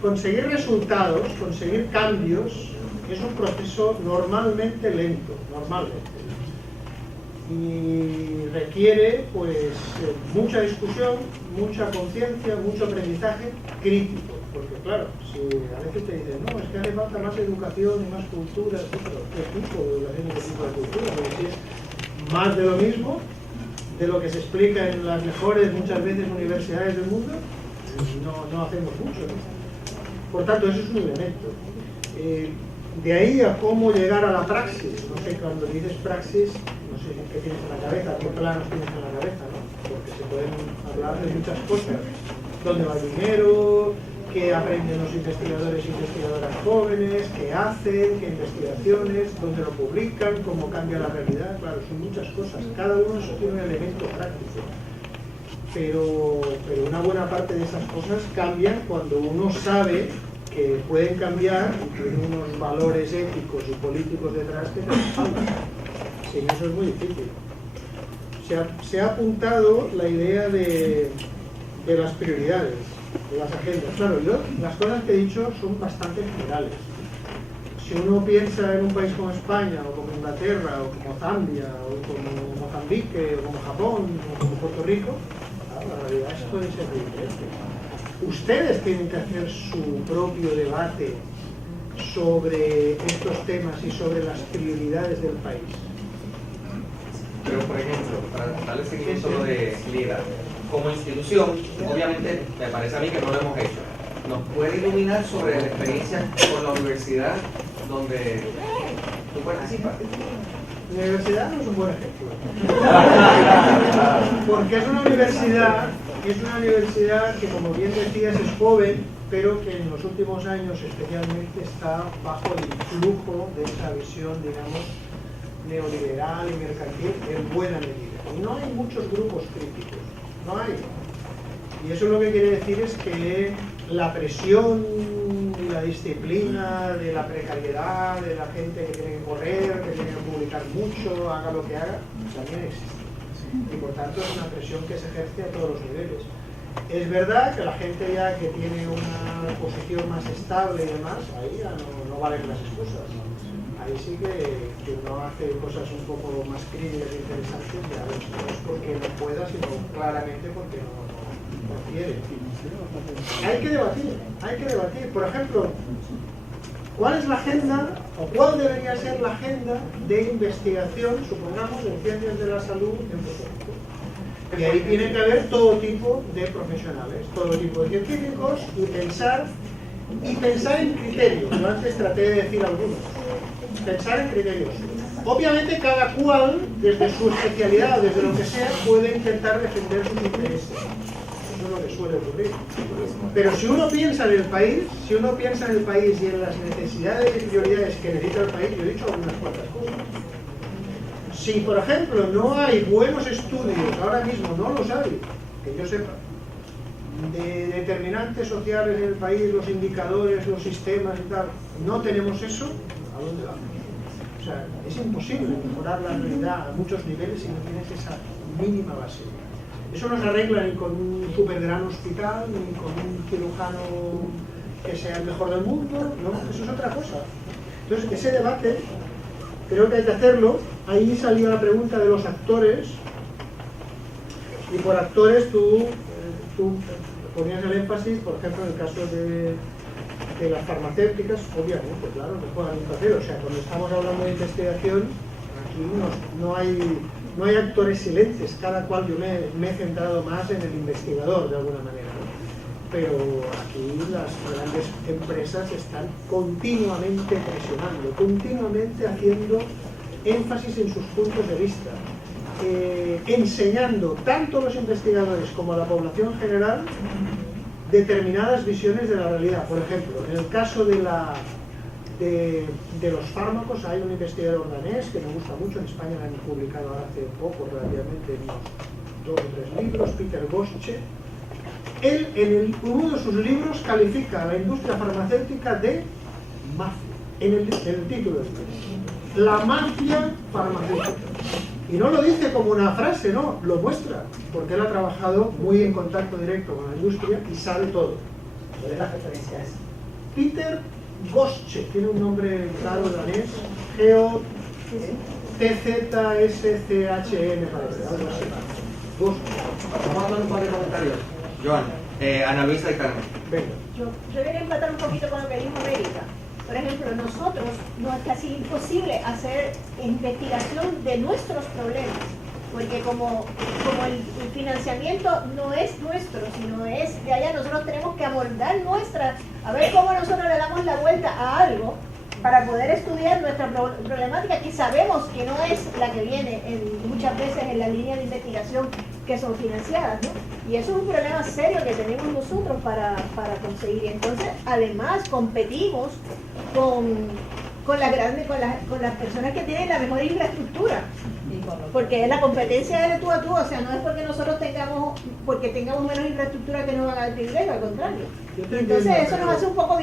conseguir resultados, conseguir cambios, es un proceso normalmente lento, y requiere pues mucha discusión, mucha conciencia, mucho aprendizaje crítico, porque claro, si a veces te dicen, no, es que hace falta más educación y más cultura, etc. ¿Qué tipo de educación y qué tipo de cultura? Porque si es más de lo mismo, de lo que se explica en las mejores, muchas veces, universidades del mundo, no hacemos mucho, ¿no? Por tanto, eso es un elemento. De ahí a cómo llegar a la praxis, no sé, cuando dices praxis, no sé qué tienes en la cabeza, qué planos tienes en la cabeza, ¿no? Porque se pueden hablar de muchas cosas. ¿Dónde va el dinero? ¿Qué aprenden los investigadores e investigadoras jóvenes? ¿Qué hacen? ¿Qué investigaciones? ¿Dónde lo publican? ¿Cómo cambia la realidad? Claro, son muchas cosas. Cada uno de esos tiene un elemento práctico. Pero una buena parte de esas cosas cambian cuando uno sabe que pueden cambiar y tienen unos valores éticos y políticos detrás que te respaldan. Sin eso es muy difícil. Se ha apuntado la idea de las prioridades, de las agendas. Claro, las cosas que he dicho son bastante generales. Si uno piensa en un país como España, o como Inglaterra, o como Zambia, o como Mozambique, o como Japón, o como Puerto Rico, claro, la realidad es puede ser diferente. Ustedes tienen que hacer su propio debate sobre estos temas y sobre las prioridades del país. Pero, por ejemplo, para darle seguimiento a lo de LIDA, como institución, obviamente, me parece a mí que no lo hemos hecho. ¿Nos puede iluminar sobre la experiencia con la universidad donde tú participas? La universidad no es un buen ejemplo. Porque es una universidad que, como bien decías, es joven, pero que en los últimos años especialmente está bajo el influjo de esa visión, digamos, neoliberal y mercantil en buena medida. Y no hay muchos grupos críticos, no hay. Y eso lo que quiere decir es que la presión y la disciplina de la precariedad, de la gente que tiene que correr, que tiene que publicar mucho, haga lo que haga, también existe. Y por tanto es una presión que se ejerce a todos los niveles. Es verdad que la gente ya que tiene una posición más estable y demás, ahí ya no valen las excusas. Ahí sí que uno hace cosas un poco más críticas e interesantes, ya no es porque no pueda, sino claramente porque no quiere. Hay que debatir. Por ejemplo, ¿cuál es la agenda o cuál debería ser la agenda de investigación, supongamos, en ciencias de la salud en Puerto Rico? Y ahí tiene que haber todo tipo de profesionales, todo tipo de científicos y pensar en criterios. Yo antes traté de decir algunos. Pensar en criterios. Obviamente cada cual, desde su especialidad, desde lo que sea, puede intentar defender sus intereses. Eso es lo que suele ocurrir. Pero si uno piensa en el país, y en las necesidades y prioridades que necesita el país, yo he dicho algunas cuantas cosas. Si Si, por ejemplo, no hay buenos estudios, ahora mismo no los hay, que yo sepa, de determinantes sociales en el país, los indicadores, los sistemas y tal, no tenemos eso, ¿a dónde vamos? O sea, es imposible mejorar la realidad a muchos niveles si no tienes esa mínima base. Eso no se arregla ni con un super gran hospital, ni con un cirujano que sea el mejor del mundo, no, eso es otra cosa. Entonces, ese debate creo que hay que hacerlo. Ahí salió la pregunta de los actores, y por actores tú ponías el énfasis, por ejemplo, en el caso de las farmacéuticas, obviamente, claro, que juegan un papel. O sea, cuando estamos hablando de investigación, aquí no hay actores silentes, cada cual yo me he centrado más en el investigador de alguna manera, ¿no? Pero aquí las grandes empresas están continuamente presionando, continuamente haciendo énfasis en sus puntos de vista, enseñando tanto a los investigadores como a la población general determinadas visiones de la realidad. Por ejemplo, en el caso de los fármacos hay un investigador danés que me gusta mucho, en España lo han publicado hace poco, relativamente, unos 2 o 3 libros, Peter Gosche. Él en uno de sus libros califica a la industria farmacéutica de mafia, en el título del libro, la mafia farmacéutica. Y no lo dice como una frase, no, lo muestra, porque él ha trabajado muy en contacto directo con la industria y sabe todo. ¿Cuál es la referencia a eso? Peter Gosche, tiene un nombre raro danés, G-O-T-Z-S-C-H-E, me parece, algo así. Gosche. Vamos a hablar un par de comentarios. Joan, Ana Luisa y Carmen. Venga. Yo quería empatar un poquito con lo que dijo América. Por ejemplo, nosotros no es casi imposible hacer investigación de nuestros problemas, porque como el financiamiento no es nuestro, sino es de allá, nosotros tenemos que abordar a ver cómo nosotros le damos la vuelta a algo para poder estudiar nuestra problemática, que sabemos que no es la que viene muchas veces en la línea de investigación que son financiadas, ¿no? Y eso es un problema serio que tenemos nosotros para conseguir. Y entonces, además, competimos con las personas que tienen la mejor infraestructura, porque la competencia es de tú a tú, o sea, no es porque nosotros tengamos menos infraestructura que no van a dar privilegio, al contrario. Entonces eso nos hace un poco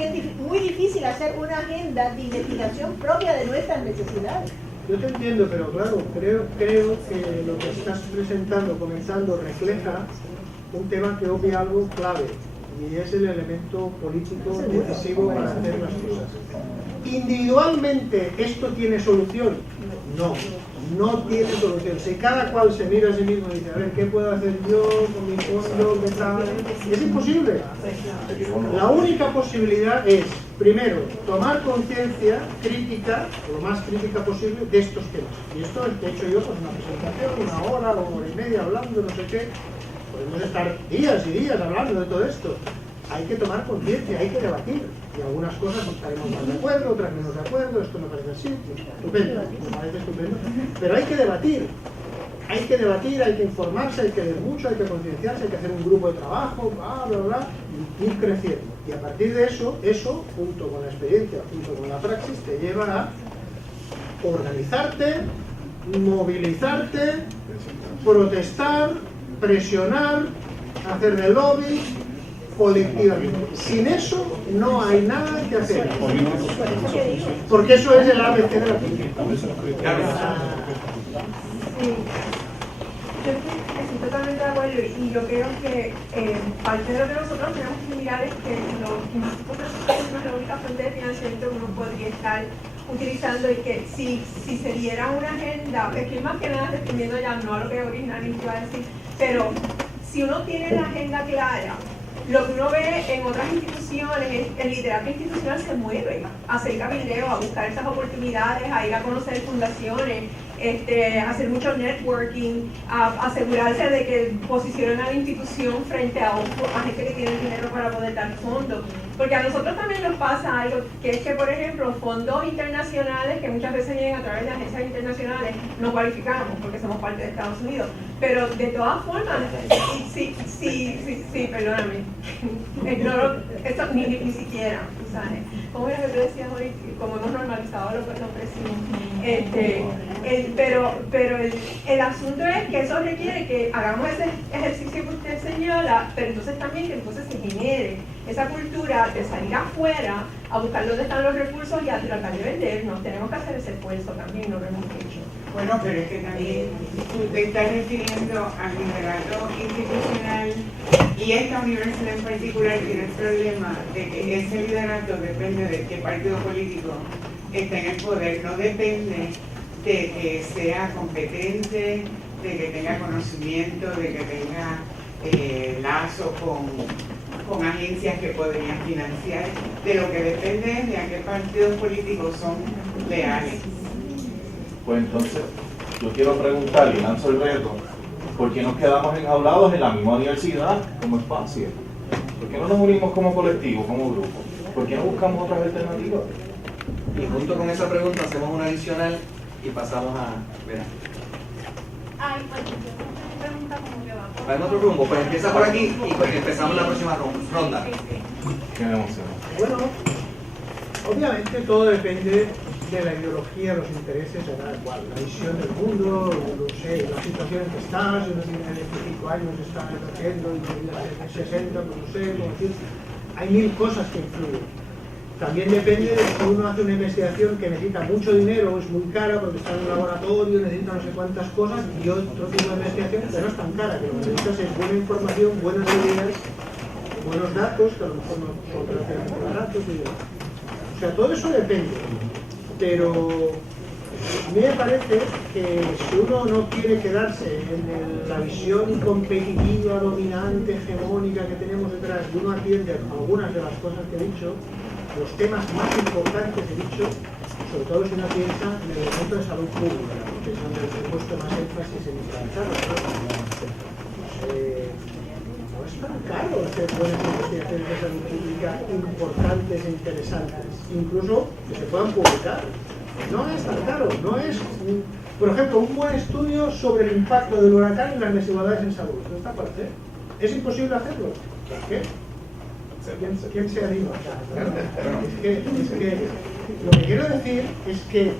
muy difícil hacer una agenda de investigación propia de nuestras necesidades. Yo te entiendo, pero claro, creo que lo que estás comentando, refleja un tema que obvia algo clave, y es el elemento político decisivo para hacer las cosas. ¿Individualmente esto tiene solución? No tiene solución. Si cada cual se mira a sí mismo y dice, a ver, ¿qué puedo hacer yo con mi fondo? ¿Qué tal? Es imposible. La única posibilidad es, primero, tomar conciencia crítica, lo más crítica posible, de estos temas. Y esto es que he hecho yo con una presentación, 1 hora o 1 hora y media hablando, no sé qué. Podemos estar días y días hablando de todo esto. Hay que tomar conciencia, hay que debatir. Y algunas cosas estaremos más de acuerdo, otras menos de acuerdo, esto me parece así, estupendo, me parece estupendo. Pero hay que debatir, hay que informarse, hay que leer mucho, hay que concienciarse, hay que hacer un grupo de trabajo, bla, bla, bla, y ir creciendo. Y a partir de eso, junto con la experiencia, junto con la praxis, te lleva a organizarte, movilizarte, protestar, presionar, hacer de lobby, colectivamente. Sin eso no hay nada que hacer. Porque eso es el ABC de la política. Sí. Yo estoy totalmente de acuerdo y yo creo que parte de lo que nosotros tenemos que mirar es que los institutos no es la única fuente de financiamiento que uno podría estar utilizando, y que si se diera una agenda, estoy más que nada respondiendo ya no a lo que originalmente iba a decir, pero si uno tiene la agenda clara, lo que uno ve en otras instituciones, el liderato institucional se mueve a hacer cabildeo, a buscar esas oportunidades, a ir a conocer fundaciones, hacer mucho networking, a asegurarse de que posicionen a la institución frente a gente que tiene dinero para poder dar fondos. Porque a nosotros también nos pasa algo, que es que, por ejemplo, fondos internacionales que muchas veces vienen a través de agencias internacionales, no cualificamos porque somos parte de Estados Unidos. Pero de todas formas, si Sí, perdóname. Esto ni siquiera, ¿sabes? Como era que tú decías hoy, como hemos normalizado lo ofrecimos. Pero el asunto es que eso requiere que hagamos ese ejercicio que usted señala, pero entonces también que entonces se genere esa cultura de salir afuera a buscar dónde están los recursos y a tratar de vendernos. Tenemos que hacer ese esfuerzo también, no lo hemos hecho. Bueno, pero es que también usted está refiriendo al liderato institucional y esta universidad en particular tiene el problema de que ese liderato depende de qué partido político está en el poder, no depende de que sea competente, de que tenga conocimiento, de que tenga lazos con agencias que podrían financiar, de lo que depende es de a qué partidos políticos son leales. Pues entonces, yo quiero preguntar y lanzo el reto, ¿por qué nos quedamos enjaulados en la misma universidad como espacio? ¿Por qué no nos unimos como colectivo, como grupo? ¿Por qué no buscamos otras alternativas? Y junto con esa pregunta hacemos una adicional y pasamos a... Mira. Ay, pues yo pregunta como que va por... Va en otro rumbo, pues empieza por aquí y pues empezamos la próxima ronda. Qué emoción. Bueno, obviamente todo depende de la ideología, los intereses, la visión del mundo, no sé, la situación en que estás, si uno tiene 25 años, está emergiendo y tiene 60, pues no sé, como decir, hay mil cosas que influyen. También depende de si uno hace una investigación que necesita mucho dinero, es muy cara porque está en un laboratorio, necesita no sé cuántas cosas, y otro tipo de investigación que no es tan cara, que lo que necesitas es buena información, buenas ideas, buenos datos, que a lo mejor no son relativamente baratos y demás. O sea, todo eso depende. Pero a mí me parece que si uno no quiere quedarse en la visión competitiva, dominante, hegemónica que tenemos detrás, y uno atiende algunas de las cosas que he dicho, los temas más importantes he dicho, sobre todo si uno piensa en el elemento de salud pública, que es donde he puesto más énfasis en implantarlo. No es tan caro hacer buenas investigaciones de salud pública importantes e interesantes, incluso que se puedan publicar. No es tan caro, no es, por ejemplo, un buen estudio sobre el impacto del huracán en las desigualdades en salud. ¿No está por hacer? ¿Es imposible hacerlo? ¿Por qué? ¿Quién se anima? Es que lo que quiero decir es que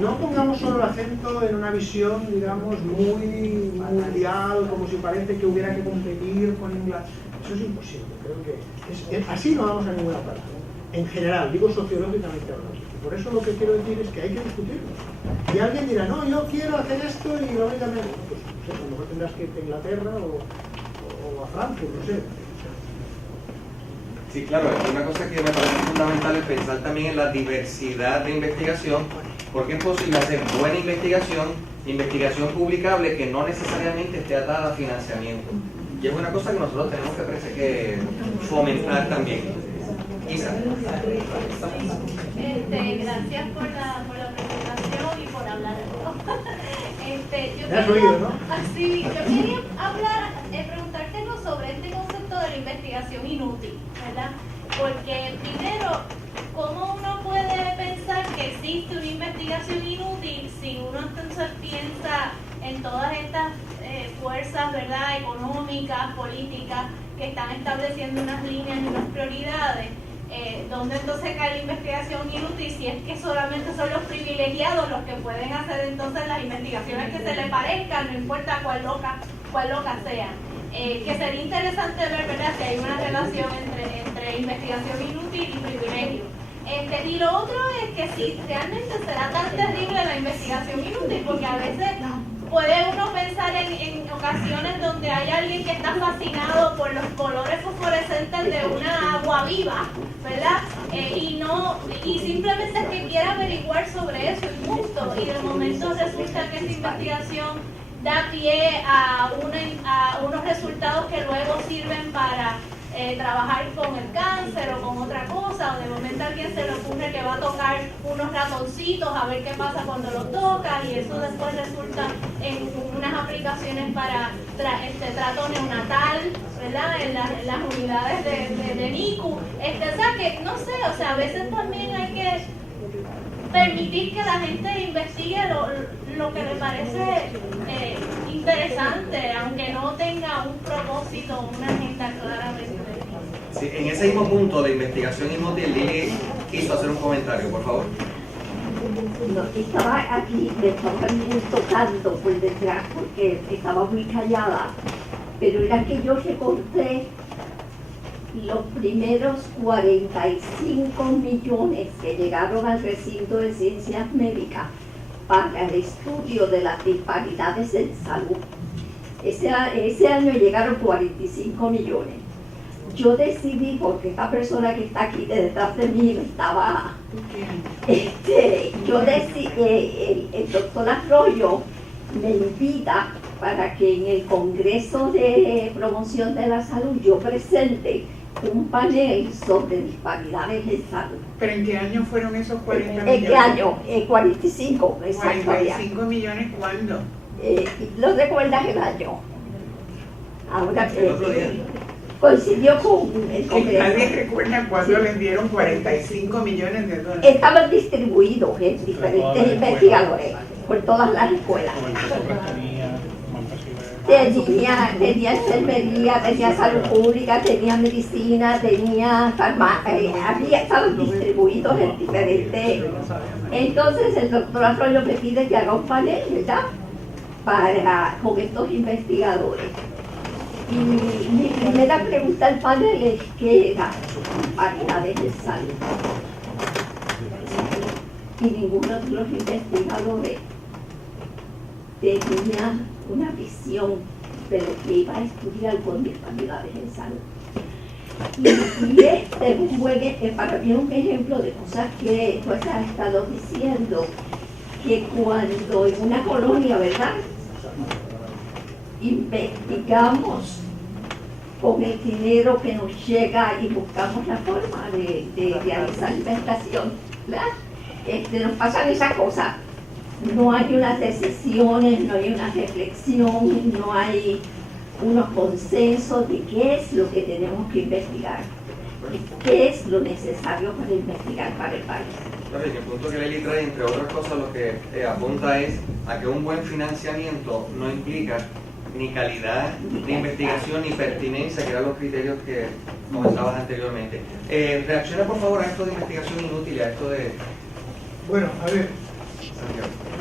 no pongamos solo el acento en una visión, digamos, muy mundial, como si parece que hubiera que competir con Inglaterra. Eso es imposible. Creo que así no vamos a ninguna parte. En general, digo sociológicamente hablando. Por eso lo que quiero decir es que hay que discutirlo. Y alguien dirá, no, yo quiero hacer esto y la única manera, pues no sé, a lo mejor tendrás que irte a Inglaterra o a Frankfurt, no sé. Sí, claro, una cosa que me parece fundamental es pensar también en la diversidad de investigación, porque es posible hacer buena investigación publicable que no necesariamente esté atada a financiamiento. Y es una cosa que nosotros tenemos que fomentar también. Isa. Gracias por la presentación y por hablar de todo. ¿Me has oído, no? Sí, yo quería preguntarte algo sobre este concepto de la investigación inútil, ¿verdad? Porque primero, ¿cómo uno puede pensar que existe una investigación inútil si uno entonces piensa en todas estas fuerzas, ¿verdad?, económicas, políticas, que están estableciendo unas líneas y unas prioridades? ¿Dónde entonces cae la investigación inútil si es que solamente son los privilegiados los que pueden hacer entonces las investigaciones que se les parezcan, no importa cuál loca sea? Que sería interesante ver, ¿verdad?, si hay una relación entre investigación inútil y privilegio. Y lo otro es que si realmente será tan terrible la investigación inútil, porque a veces puede uno pensar en ocasiones donde hay alguien que está fascinado por los colores fosforescentes de una agua viva, ¿verdad? Y simplemente es que quiere averiguar sobre eso y punto. Y de momento resulta que esa investigación da pie a unos resultados que luego sirven para trabajar con el cáncer o con otra cosa, o de momento a alguien se le ocurre que va a tocar unos ratoncitos a ver qué pasa cuando los toca, y eso después resulta en unas aplicaciones para trato neonatal, ¿verdad?, en las unidades de NICU. O sea que, no sé, o sea, a veces también hay que permitir que la gente investigue lo que le parece interesante, aunque no tenga un propósito, una agenda claramente definida. Sí, en ese mismo punto de investigación inútil, Lili quiso hacer un comentario, por favor. No, estaba aquí, me estaban tocando por detrás porque estaba muy callada, pero era que yo recorté los primeros 45 millones que llegaron al recinto de ciencias médicas para el estudio de las disparidades en salud. Ese año llegaron 45 millones. Yo decidí, porque esta persona que está aquí detrás de mí me estaba... yo decidí, el doctor Arroyo me invita para que en el Congreso de Promoción de la Salud yo presente un panel sobre disparidades en salud. ¿Pero en qué año fueron esos 40 millones? ¿En qué año? 45, exacto. 45 millones, ¿cuándo? ¿No recuerdas el año? Ahora coincidió con el Congreso. Nadie recuerda cuándo les dieron 45 millones de dólares. Estaban distribuidos en diferentes investigadores por todas las escuelas. Tenía enfermería, tenía salud pública, tenía medicina, tenía farmacia, estaban distribuidos en diferentes. Entonces el doctor Arroyo me pide que haga un panel, ¿verdad? Con estos investigadores. Y mi primera pregunta al panel es: ¿qué eran disparidades de salud? Y ninguno de los investigadores tenía una visión de lo que iba a estudiar con disparidades en salud. Y este es un buen, para mí un ejemplo de cosas que tú has estado diciendo, que cuando en una colonia, ¿verdad?, investigamos con el dinero que nos llega y buscamos la forma de realizar investigación, ¿verdad? Nos pasan esas cosas. No hay unas decisiones, no hay una reflexión, no hay unos consensos de qué es lo que tenemos que investigar, qué es lo necesario para investigar para el país. El punto que Lili trae, entre otras cosas, lo que apunta es a que un buen financiamiento no implica ni calidad de investigación ni pertinencia, que eran los criterios que comentabas anteriormente. Reacciona por favor a esto de investigación inútil, a esto de... Bueno, a ver,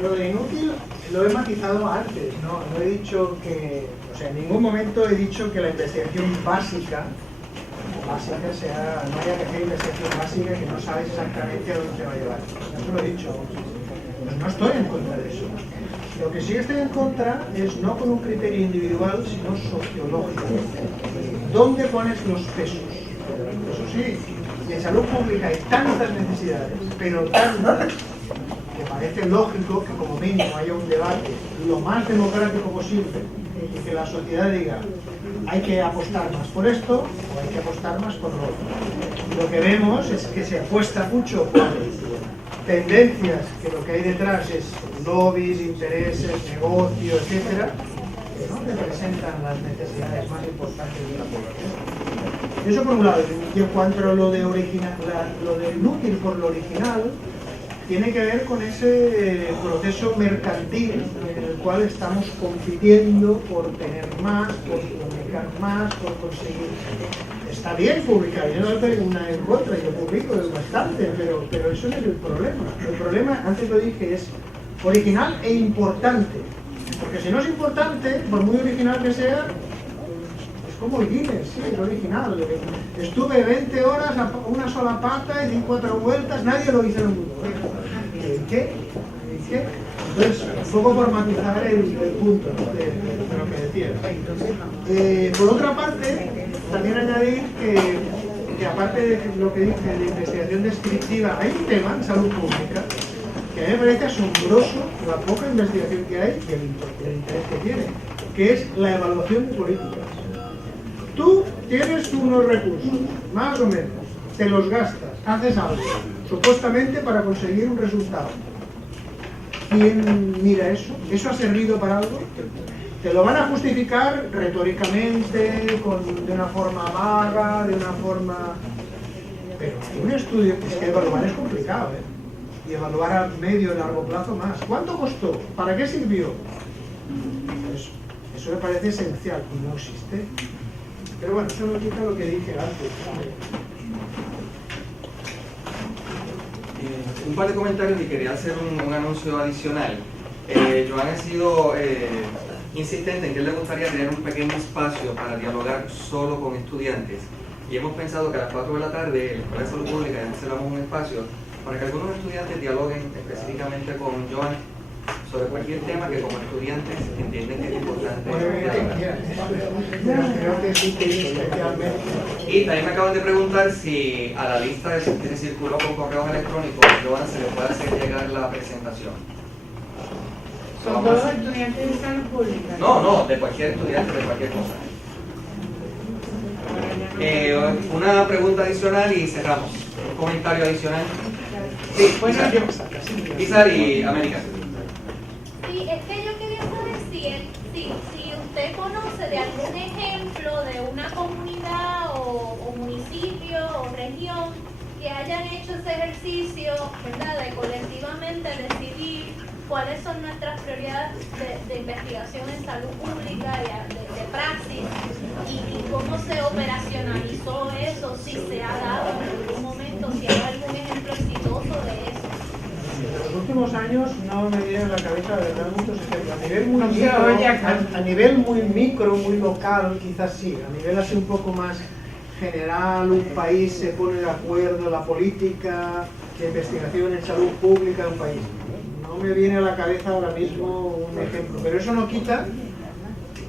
lo de inútil lo he matizado antes, no he dicho que, o sea, en ningún momento he dicho que la investigación básica sea, no haya que hacer investigación básica que no sabes exactamente a dónde te va a llevar. Eso lo he dicho. Pues no estoy en contra de eso. Lo que sí estoy en contra es no con un criterio individual, sino sociológico. ¿Dónde pones los pesos? Eso sí, y en salud pública hay tantas necesidades, pero tantas, que parece lógico que como mínimo haya un debate lo más democrático posible y que la sociedad diga: hay que apostar más por esto o hay que apostar más por lo otro. Lo que vemos es que se apuesta mucho por tendencias, que lo que hay detrás es lobbies, intereses, negocio, etcétera, que no representan las necesidades más importantes de la población. Eso por un lado. Y en cuanto a lo de inútil por lo original, tiene que ver con ese proceso mercantil en el cual estamos compitiendo por tener más, por publicar más, por conseguir. Está bien publicar, yo no tengo una en contra, yo publico bastante, pero eso no es el problema. El problema, antes lo dije, es original e importante. Porque si no es importante, por muy original que sea, es como el Guinness, sí, es original. Estuve 20 horas a una sola pata y di 4 vueltas, nadie lo hizo en el mundo. ¿Qué? Entonces, un poco por matizar el punto de lo que decías. Por otra parte, también añadir que aparte de lo que dije de investigación descriptiva, hay un tema en salud pública que a mí me parece asombroso la poca investigación que hay y el interés que tiene, que es la evaluación de políticas. Tú tienes unos recursos, más o menos, te los gastas, haces algo, supuestamente para conseguir un resultado. ¿Quién mira eso? ¿Eso ha servido para algo? Te lo van a justificar retóricamente, de una forma vaga, de una forma... Pero un estudio, es que evaluar es complicado, y evaluar a medio y largo plazo más. ¿Cuánto costó? ¿Para qué sirvió? Eso me parece esencial y no existe. Pero bueno, eso no quita lo que dije antes. Un par de comentarios y quería hacer un anuncio adicional. Joan ha sido insistente en que él le gustaría tener un pequeño espacio para dialogar solo con estudiantes. Y hemos pensado que a las 4 de la tarde en la Escuela de Salud Pública ya reservamos un espacio para que algunos estudiantes dialoguen específicamente con Joan sobre cualquier tema que como estudiantes entienden que es importante. Y también me acaban de preguntar si a la lista que se circuló con correos electrónicos, Joan, se le puede hacer llegar la presentación. ¿Son todos estudiantes de salud pública? No, de cualquier estudiante, de cualquier cosa. Una pregunta adicional y cerramos. Un comentario adicional. Sí, bueno, Isar y América. Sí, es que yo quería saber si usted conoce de algún ejemplo de una comunidad o municipio o región que hayan hecho ese ejercicio, ¿verdad?, de colectivamente decidir cuáles son nuestras prioridades de investigación en salud pública y de praxis y cómo se operacionalizó eso, si se ha dado en algún momento, si hay algún ejemplo exitoso de eso. En los últimos años no me viene a la cabeza de verdad muchos ejemplos. A nivel muy micro, muy local, quizás sí. A nivel así un poco más general, un país se pone de acuerdo, la política de investigación en salud pública de un país. No me viene a la cabeza ahora mismo un ejemplo, pero eso no quita,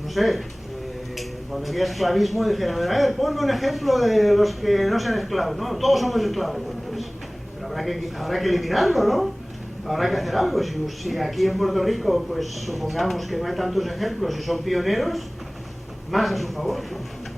no sé, cuando había esclavismo dijeron, a ver, ponme un ejemplo de los que no sean esclavos, ¿no? Todos somos esclavos. Bueno, pues, pero habrá que eliminarlo, ¿no? Habrá que hacer algo. Si aquí en Puerto Rico, pues supongamos que no hay tantos ejemplos y son pioneros, más a su favor, ¿no?